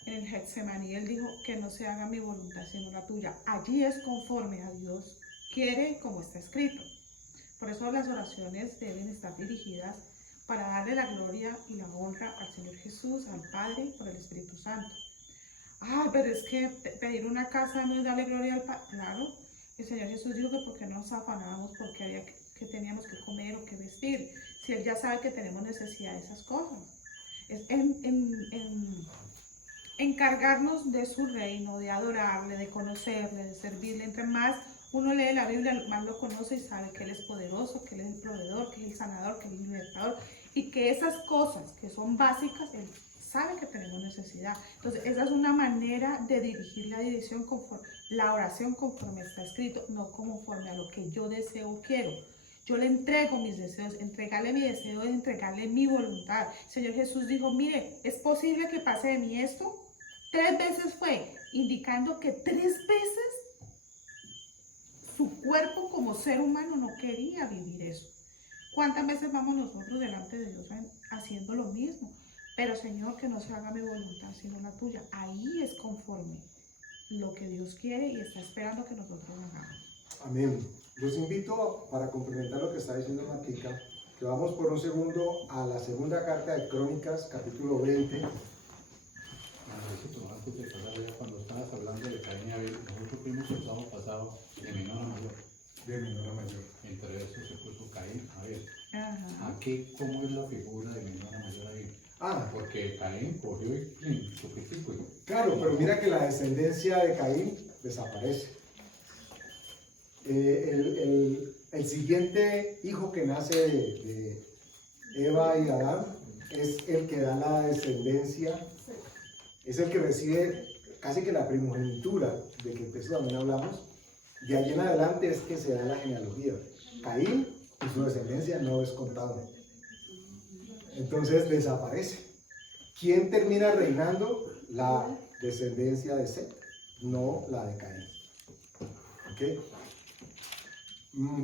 en el Getsemaní, Él dijo que no se haga mi voluntad sino la tuya. Allí es conforme a Dios quiere, como está escrito. Por eso las oraciones deben estar dirigidas para darle la gloria y la honra al Señor Jesús, al Padre y por el Espíritu Santo. Ay, pero es que pedir una casa no es darle gloria al Padre. Claro, el Señor Jesús dijo que porque no nos afanábamos porque que teníamos que comer o que vestir, si Él ya sabe que tenemos necesidad de esas cosas. Es encargarnos de su reino, de adorarle, de conocerle, de servirle. Entre más uno lee la Biblia, más lo conoce y sabe que Él es poderoso, que Él es el proveedor, que es el sanador, que es el libertador, y que esas cosas que son básicas, Él sabe que tenemos necesidad. Entonces, esa es una manera de dirigir la dirección conforme, la oración conforme está escrito, no conforme a lo que yo deseo o quiero. Yo le entrego mis deseos, entregarle mi deseo es entregarle mi voluntad. El Señor Jesús dijo, mire, ¿es posible que pase de mí esto? 3 veces fue, indicando que 3 veces su cuerpo como ser humano no quería vivir eso. ¿Cuántas veces vamos nosotros delante de Dios haciendo lo mismo? Pero Señor, que no se haga mi voluntad sino la tuya. Ahí es conforme lo que Dios quiere y está esperando que nosotros hagamos. Amén. Los invito, para complementar lo que está diciendo Martica, que vamos por un segundo a la segunda carta de Crónicas, capítulo 20. Cuando estabas hablando de Caín y Abel, nosotros vimos el sábado pasado de menor a mayor. De menor a mayor. Entre eso se puso Caín, Abel. Ajá. Aquí, ¿cómo es la figura de menor a mayor ahí? Porque Caín cogió y su critico. Claro, pero mira que la descendencia de Caín desaparece. El siguiente hijo que nace de Eva y Adán es el que da la descendencia, es el que recibe casi que la primogenitura, de que de eso también hablamos. De ahí en adelante es que se da la genealogía. Caín y su descendencia no es contado. Entonces desaparece. ¿Quién termina reinando? La descendencia de Set, no la de Caín. ¿Ok?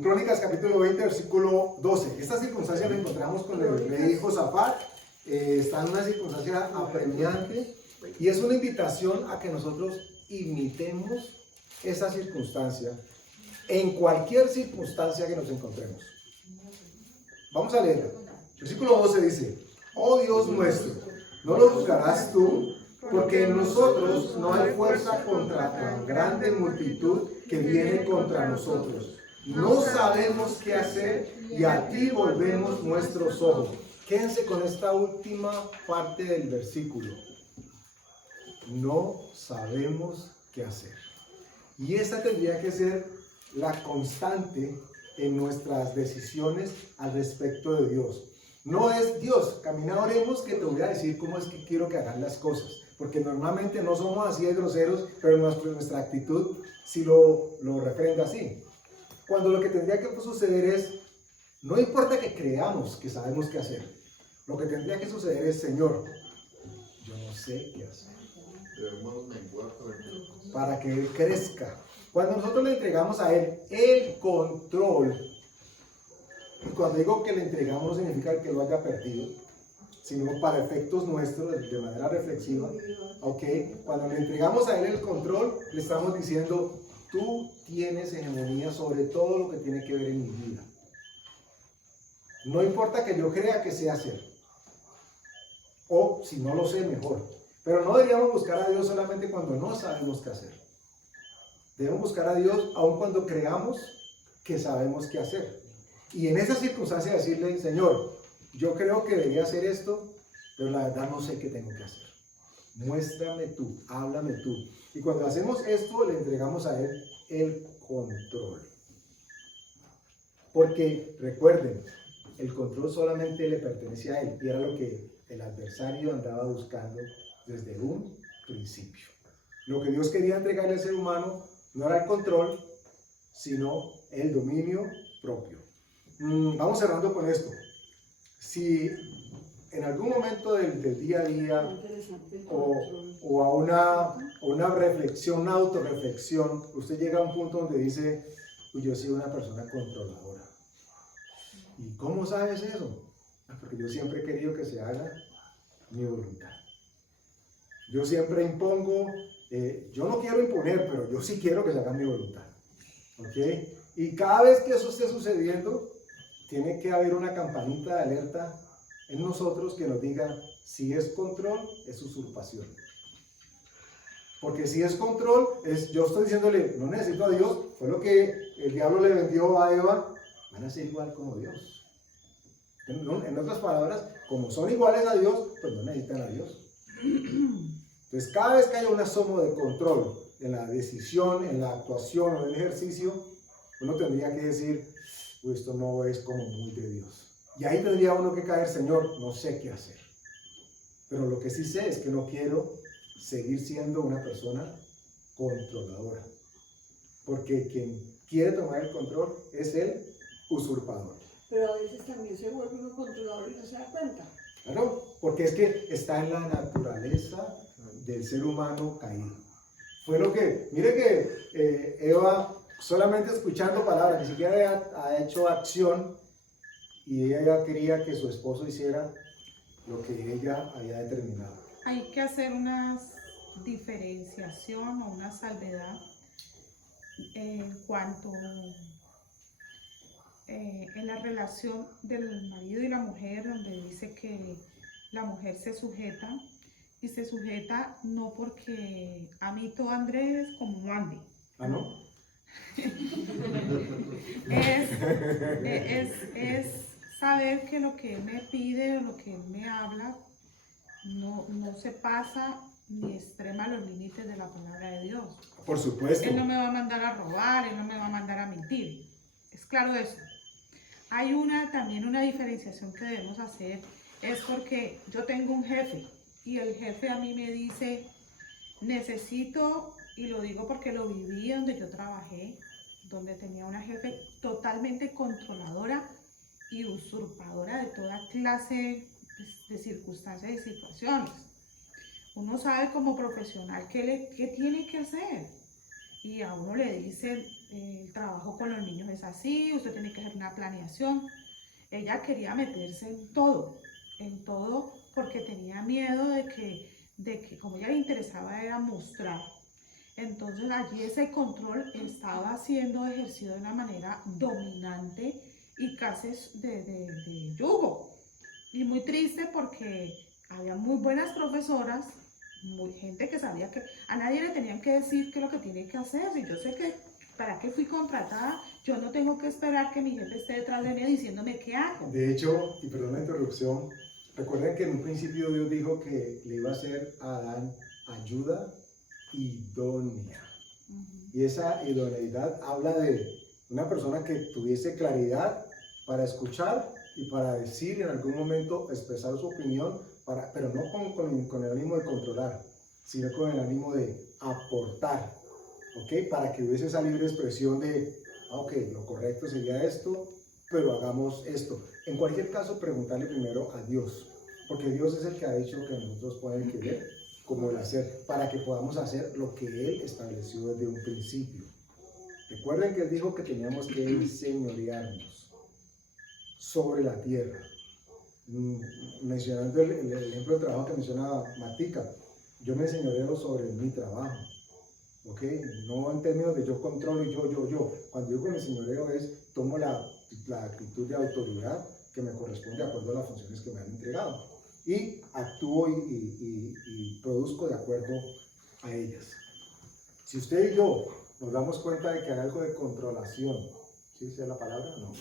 Crónicas capítulo 20, versículo 12. Esta circunstancia la encontramos con el rey Josafat. Está en una circunstancia apremiante y es una invitación a que nosotros imitemos esa circunstancia en cualquier circunstancia que nos encontremos. Vamos a leer. Versículo 12 dice: oh Dios nuestro, no lo juzgarás tú, porque en nosotros no hay fuerza contra tan grande multitud que viene contra nosotros. No sabemos qué hacer y a ti volvemos nuestros ojos. Quédense con esta última parte del versículo. No sabemos qué hacer. Y esa tendría que ser la constante en nuestras decisiones al respecto de Dios. No es Dios, camina, oremos, que te voy a decir cómo es que quiero que hagan las cosas. Porque normalmente no somos así de groseros, pero nuestra actitud sí lo refrenda así. Cuando lo que tendría que suceder es, no importa que creamos que sabemos qué hacer, lo que tendría que suceder es: Señor, yo no sé qué hacer. Para que Él crezca. Cuando nosotros le entregamos a Él el control, y cuando digo que le entregamos no significa que lo haya perdido, sino para efectos nuestros, de manera reflexiva, ¿ok? Cuando le entregamos a Él el control, le estamos diciendo: tú tienes hegemonía sobre todo lo que tiene que ver en mi vida. No importa que yo crea que sé hacer, o si no lo sé, mejor. Pero no deberíamos buscar a Dios solamente cuando no sabemos qué hacer. Debemos buscar a Dios aun cuando creamos que sabemos qué hacer. Y en esa circunstancia decirle: Señor, yo creo que debería hacer esto, pero la verdad no sé qué tengo que hacer. Muéstrame tú, háblame tú. Y cuando hacemos esto, le entregamos a Él el control. Porque recuerden, el control solamente le pertenece a Él, y era lo que el adversario andaba buscando desde un principio. Lo que Dios quería entregarle al ser humano no era el control, sino el dominio propio. Vamos cerrando con esto. Si en algún momento del día a día o a una reflexión, una autorreflexión, usted llega a un punto donde dice: uy, yo soy una persona controladora. ¿Y cómo sabes eso? Porque yo siempre he querido que se haga mi voluntad. Yo siempre impongo, yo no quiero imponer, pero yo sí quiero que se haga mi voluntad. ¿Ok? Y cada vez que eso esté sucediendo, tiene que haber una campanita de alerta en nosotros que nos diga: si es control, es usurpación. Porque si es control, yo estoy diciéndole: no necesito a Dios. Fue lo que el diablo le vendió a Eva: van a ser igual como Dios. En otras palabras, como son iguales a Dios, pues no necesitan a Dios. Entonces, cada vez que haya un asomo de control en la decisión, en la actuación o en el ejercicio, uno tendría que decir: pues esto no es como muy de Dios. Y ahí tendría uno que caer: Señor, no sé qué hacer. Pero lo que sí sé es que no quiero seguir siendo una persona controladora. Porque quien quiere tomar el control es el usurpador. Pero a veces también se vuelve uno controlador y no se da cuenta. Claro, porque es que está en la naturaleza del ser humano caído. Fue lo que, mire que Eva, solamente escuchando palabras, ni siquiera ha hecho acción, y ella ya quería que su esposo hiciera lo que ella había determinado. Hay que hacer una diferenciación o una salvedad en cuanto en la relación del marido y la mujer, donde dice que la mujer se sujeta, y se sujeta no porque a mí todo Andrés como ande. ¿Ah, no? Es saber que lo que él me pide, lo que él me habla, no se pasa ni extrema los límites de la palabra de Dios. Por supuesto. Él no me va a mandar a robar, él no me va a mandar a mentir. Es claro eso. Hay también una diferenciación que debemos hacer, es porque yo tengo un jefe y el jefe a mí me dice: necesito, y lo digo porque lo viví donde yo trabajé, donde tenía una jefe totalmente controladora y usurpadora de toda clase de circunstancias y situaciones. Uno sabe como profesional qué tiene que hacer, y a uno le dicen, el trabajo con los niños es así, usted tiene que hacer una planeación. Ella quería meterse en todo, porque tenía miedo de que como ella le interesaba era mostrar. Entonces allí ese control estaba siendo ejercido de una manera dominante y casi de yugo. Y muy triste porque había muy buenas profesoras, gente que sabía que a nadie le tenían que decir qué es lo que tiene que hacer. Y yo sé que para qué fui contratada, yo no tengo que esperar que mi jefe esté detrás de mí diciéndome qué hago. De hecho, y perdón la interrupción, recuerden que en un principio Dios dijo que le iba a hacer a Adán ayuda idónea. Y esa idoneidad habla de una persona que tuviese claridad para escuchar y para decir en algún momento, expresar su opinión, pero no con el ánimo de controlar, sino con el ánimo de aportar, ¿ok? Para que hubiese esa libre expresión de, ok, lo correcto sería esto, pero hagamos esto. En cualquier caso, preguntarle primero a Dios, porque Dios es el que ha dicho que nosotros podemos querer como el hacer, para que podamos hacer lo que Él estableció desde un principio. Recuerden que Él dijo que teníamos que enseñorearnos sobre la tierra. Mencionando el ejemplo de trabajo que mencionaba Matica, yo me enseñoreo sobre mi trabajo, ¿ok? No en términos de yo controlo y yo. Cuando digo me enseñoreo es, tomo la actitud de autoridad que me corresponde de acuerdo a las funciones que me han entregado, y actúo y produzco de acuerdo a ellas. Si usted y yo nos damos cuenta de que hay algo de controlación, ¿sí es la palabra? No.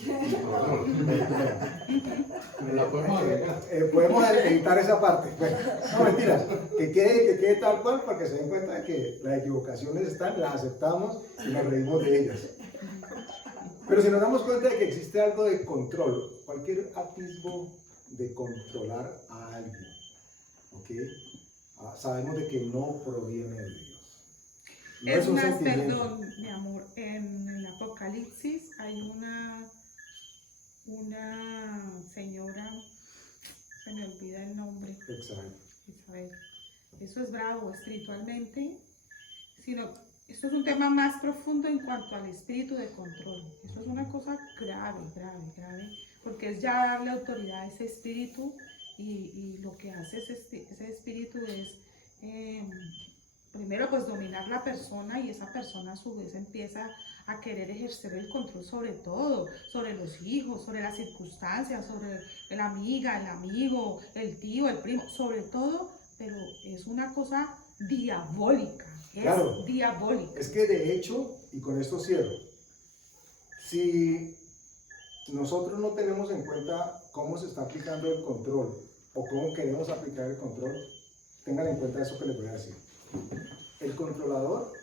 La podemos agregar. Podemos editar esa parte. Bueno, no, mentiras. Que quede tal cual para que se den cuenta de que las equivocaciones están, las aceptamos y nos reímos de ellas. Pero si nos damos cuenta de que existe algo de control, cualquier atisbo de controlar a alguien, ¿ok? Sabemos de que no proviene de Dios. No es un más, sentimiento. perdón, mi amor, en el Apocalipsis hay una señora, se me olvida el nombre, Exacto. Isabel. Eso es bravo espiritualmente, sino esto es un tema más profundo en cuanto al espíritu de control. Eso es una cosa grave, porque es ya darle autoridad a ese espíritu, y lo que hace ese espíritu es primero pues dominar la persona, y esa persona a su vez empieza a querer ejercer el control sobre todo, sobre los hijos, sobre las circunstancias, sobre la amiga, el amigo, el tío, el primo, sobre todo, pero es una cosa diabólica. Claro, diabólica. Es que de hecho, y con esto cierro, si nosotros no tenemos en cuenta cómo se está aplicando el control o cómo queremos aplicar el control, tengan en cuenta eso que les voy a decir. El controlador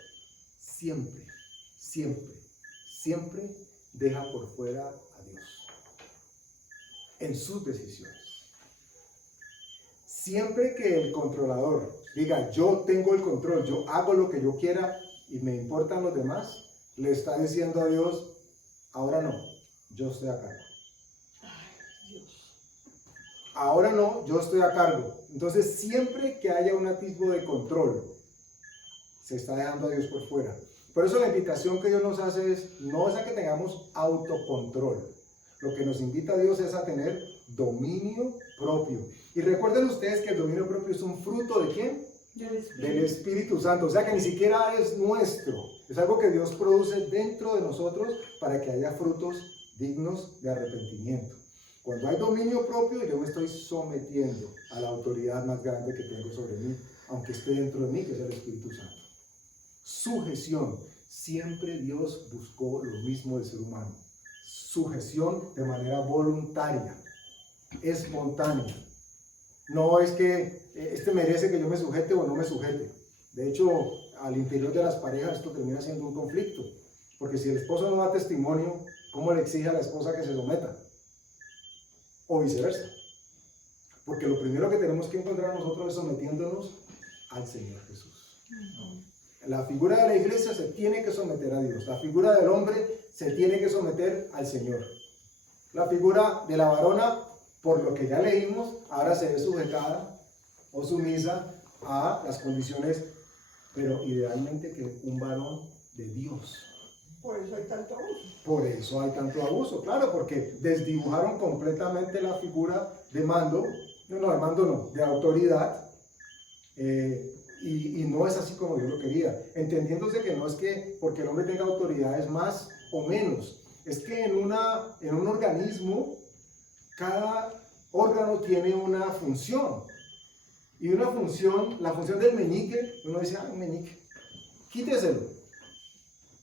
siempre deja por fuera a Dios en sus decisiones. Siempre que el controlador diga, yo tengo el control, yo hago lo que yo quiera y me importan los demás, le está diciendo a Dios, ahora no, yo estoy a cargo. Ahora no, yo estoy a cargo. Entonces, siempre que haya un atisbo de control, se está dejando a Dios por fuera. Por eso la invitación que Dios nos hace no es a que tengamos autocontrol. Lo que nos invita a Dios es a tener dominio propio. Y recuerden ustedes que el dominio propio es un fruto ¿de quién? Del Espíritu Santo. O sea que ni siquiera es nuestro. Es algo que Dios produce dentro de nosotros para que haya frutos dignos de arrepentimiento. Cuando hay dominio propio, yo me estoy sometiendo a la autoridad más grande que tengo sobre mí, aunque esté dentro de mí, que es el Espíritu Santo. Sujeción. Siempre Dios buscó lo mismo del ser humano. Sujeción de manera voluntaria, espontánea. No es que este merece que yo me sujete o no me sujete. De hecho, al interior de las parejas esto termina siendo un conflicto. Porque si el esposo no da testimonio, ¿cómo le exige a la esposa que se someta? O viceversa. Porque lo primero que tenemos que encontrar nosotros es sometiéndonos al Señor Jesús. La figura de la iglesia se tiene que someter a Dios. La figura del hombre se tiene que someter al Señor. La figura de la varona, por lo que ya leímos, ahora se ve sujetada o sumisa a las condiciones, pero idealmente que un varón de Dios. Por eso hay tanto abuso. Por eso hay tanto abuso, claro, porque desdibujaron completamente la figura de mando, de autoridad, y no es así como Dios lo quería, entendiéndose que no es que porque el hombre tenga autoridad es más o menos, es que en un organismo cada órgano tiene una función, y la función del meñique, uno dice, un meñique, quíteselo,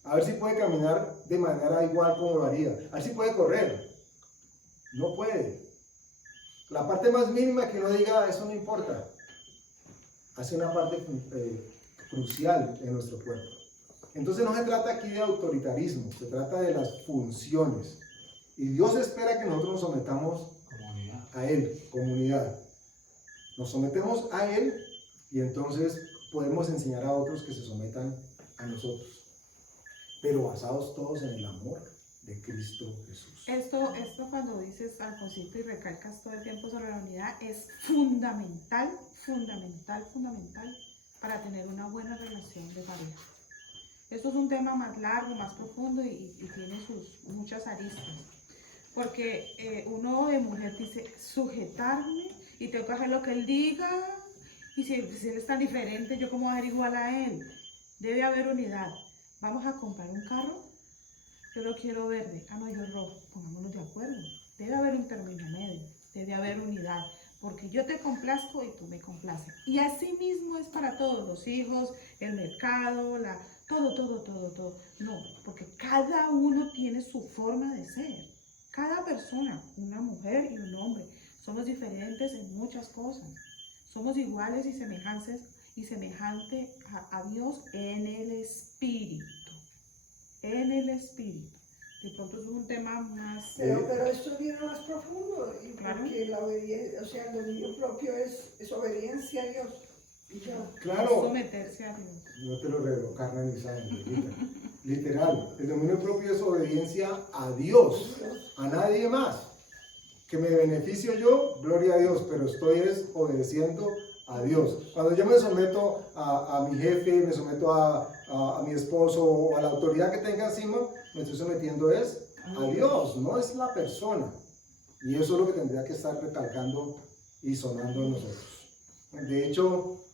a ver si puede caminar de manera igual como lo haría, a ver si puede correr, no puede. La parte más mínima que uno diga, eso no importa, hace una parte crucial en nuestro cuerpo. Entonces no se trata aquí de autoritarismo, se trata de las funciones. Y Dios espera que nosotros nos sometamos a Él, comunidad. Nos sometemos a Él y entonces podemos enseñar a otros que se sometan a nosotros. Pero basados todos en el amor de Cristo Jesús. Esto cuando dices, Alfonsito, y recalcas todo el tiempo sobre la unidad, es fundamental para tener una buena relación de pareja. Esto es un tema más largo, más profundo y tiene sus muchas aristas. Porque uno de mujer dice, sujetarme y tengo que hacer lo que él diga, y si él es tan diferente, yo cómo voy a ser igual a él. Debe haber unidad. Vamos a comprar un carro, yo lo quiero verde, no, yo rojo, pongámonos de acuerdo. Debe haber un término medio, debe haber unidad, porque yo te complazco y tú me complaces. Y así mismo es para todos, los hijos, el mercado, todo. No, porque cada uno tiene su forma de ser. Cada persona, una mujer y un hombre, somos diferentes en muchas cosas. Somos iguales y semejantes a Dios en el Espíritu. En el Espíritu. De pronto es un tema más... Pero esto viene más profundo, y Claro. porque la obediencia, o sea, el dominio propio es obediencia a Dios. Y ya. Claro, Someterse a Dios. no te lo revelo, carne ni sangre, literal. El dominio propio es obediencia a Dios, a nadie más. Que me beneficio yo, gloria a Dios, pero estoy obedeciendo a Dios. Cuando yo me someto a mi jefe, me someto a mi esposo o a la autoridad que tenga encima, me estoy sometiendo a Dios, no es la persona. Y eso es lo que tendría que estar recalcando y sonando en nosotros. De hecho,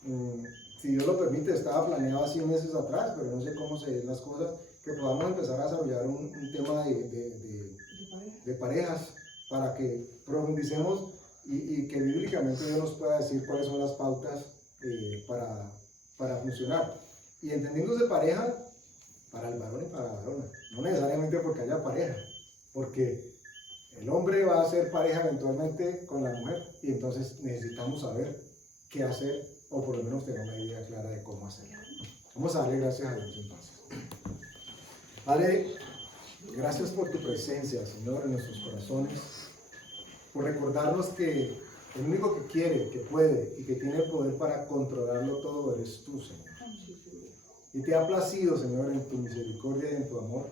si Dios lo permite, estaba planeado así meses atrás, pero no sé cómo se ven las cosas, que podamos empezar a desarrollar un tema de parejas para que profundicemos y que bíblicamente Dios nos pueda decir cuáles son las pautas para funcionar. Y entendiéndose pareja para el varón y para la varona, no necesariamente porque haya pareja, porque el hombre va a ser pareja eventualmente con la mujer y entonces necesitamos saber qué hacer o por lo menos tener una idea clara de cómo hacerlo. Vamos a darle gracias a Dios entonces. Padre, gracias por tu presencia, Señor, en nuestros corazones, por recordarnos que el único que quiere, que puede y que tiene el poder para controlarlo todo eres tú, Señor. Y te ha placido, Señor, en tu misericordia y en tu amor,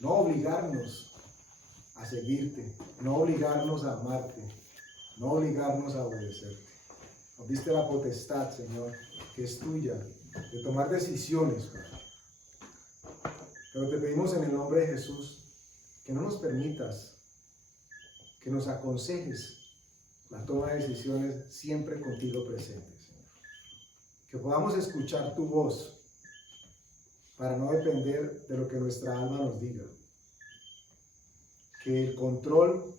no obligarnos a seguirte, no obligarnos a amarte, no obligarnos a obedecerte. Nos diste la potestad, Señor, que es tuya, de tomar decisiones, Padre. Pero te pedimos en el nombre de Jesús que no nos permitas, que nos aconsejes la toma de decisiones siempre contigo presente, Señor. Que podamos escuchar tu voz para no depender de lo que nuestra alma nos diga. Que el control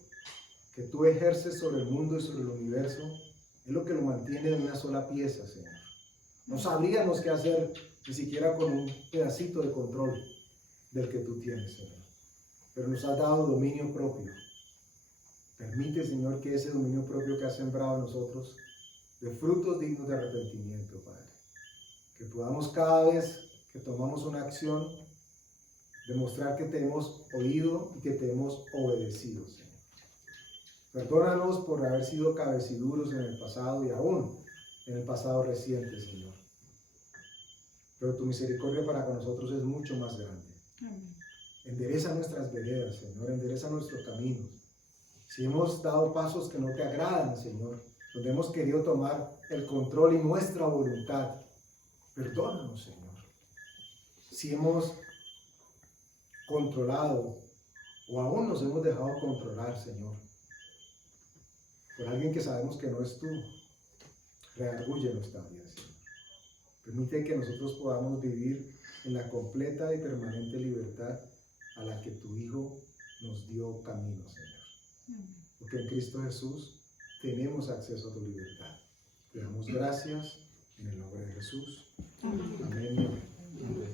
que tú ejerces sobre el mundo y sobre el universo es lo que lo mantiene en una sola pieza, Señor. No sabríamos qué hacer ni siquiera con un pedacito de control del que tú tienes, Señor. Pero nos has dado dominio propio. Permite, Señor, que ese dominio propio que has sembrado en nosotros dé frutos dignos de arrepentimiento, Padre. Que podamos cada vez que tomamos una acción demostrar que te hemos oído y que te hemos obedecido, Señor. Perdónanos por haber sido cabeciduros en el pasado y aún en el pasado reciente, Señor. pero tu misericordia para con nosotros es mucho más grande. Amén. Endereza nuestras veredas, Señor, endereza nuestros caminos. Si hemos dado pasos que no te agradan, Señor, donde hemos querido tomar el control y nuestra voluntad, perdónanos, Señor. Si hemos controlado o aún nos hemos dejado controlar, Señor, por alguien que sabemos que no es tú, redarguye nuestra vida, Señor. Permite que nosotros podamos vivir en la completa y permanente libertad a la que tu Hijo nos dio camino, Señor. Porque en Cristo Jesús tenemos acceso a tu libertad. Te damos gracias en el nombre de Jesús. Amén. Amén.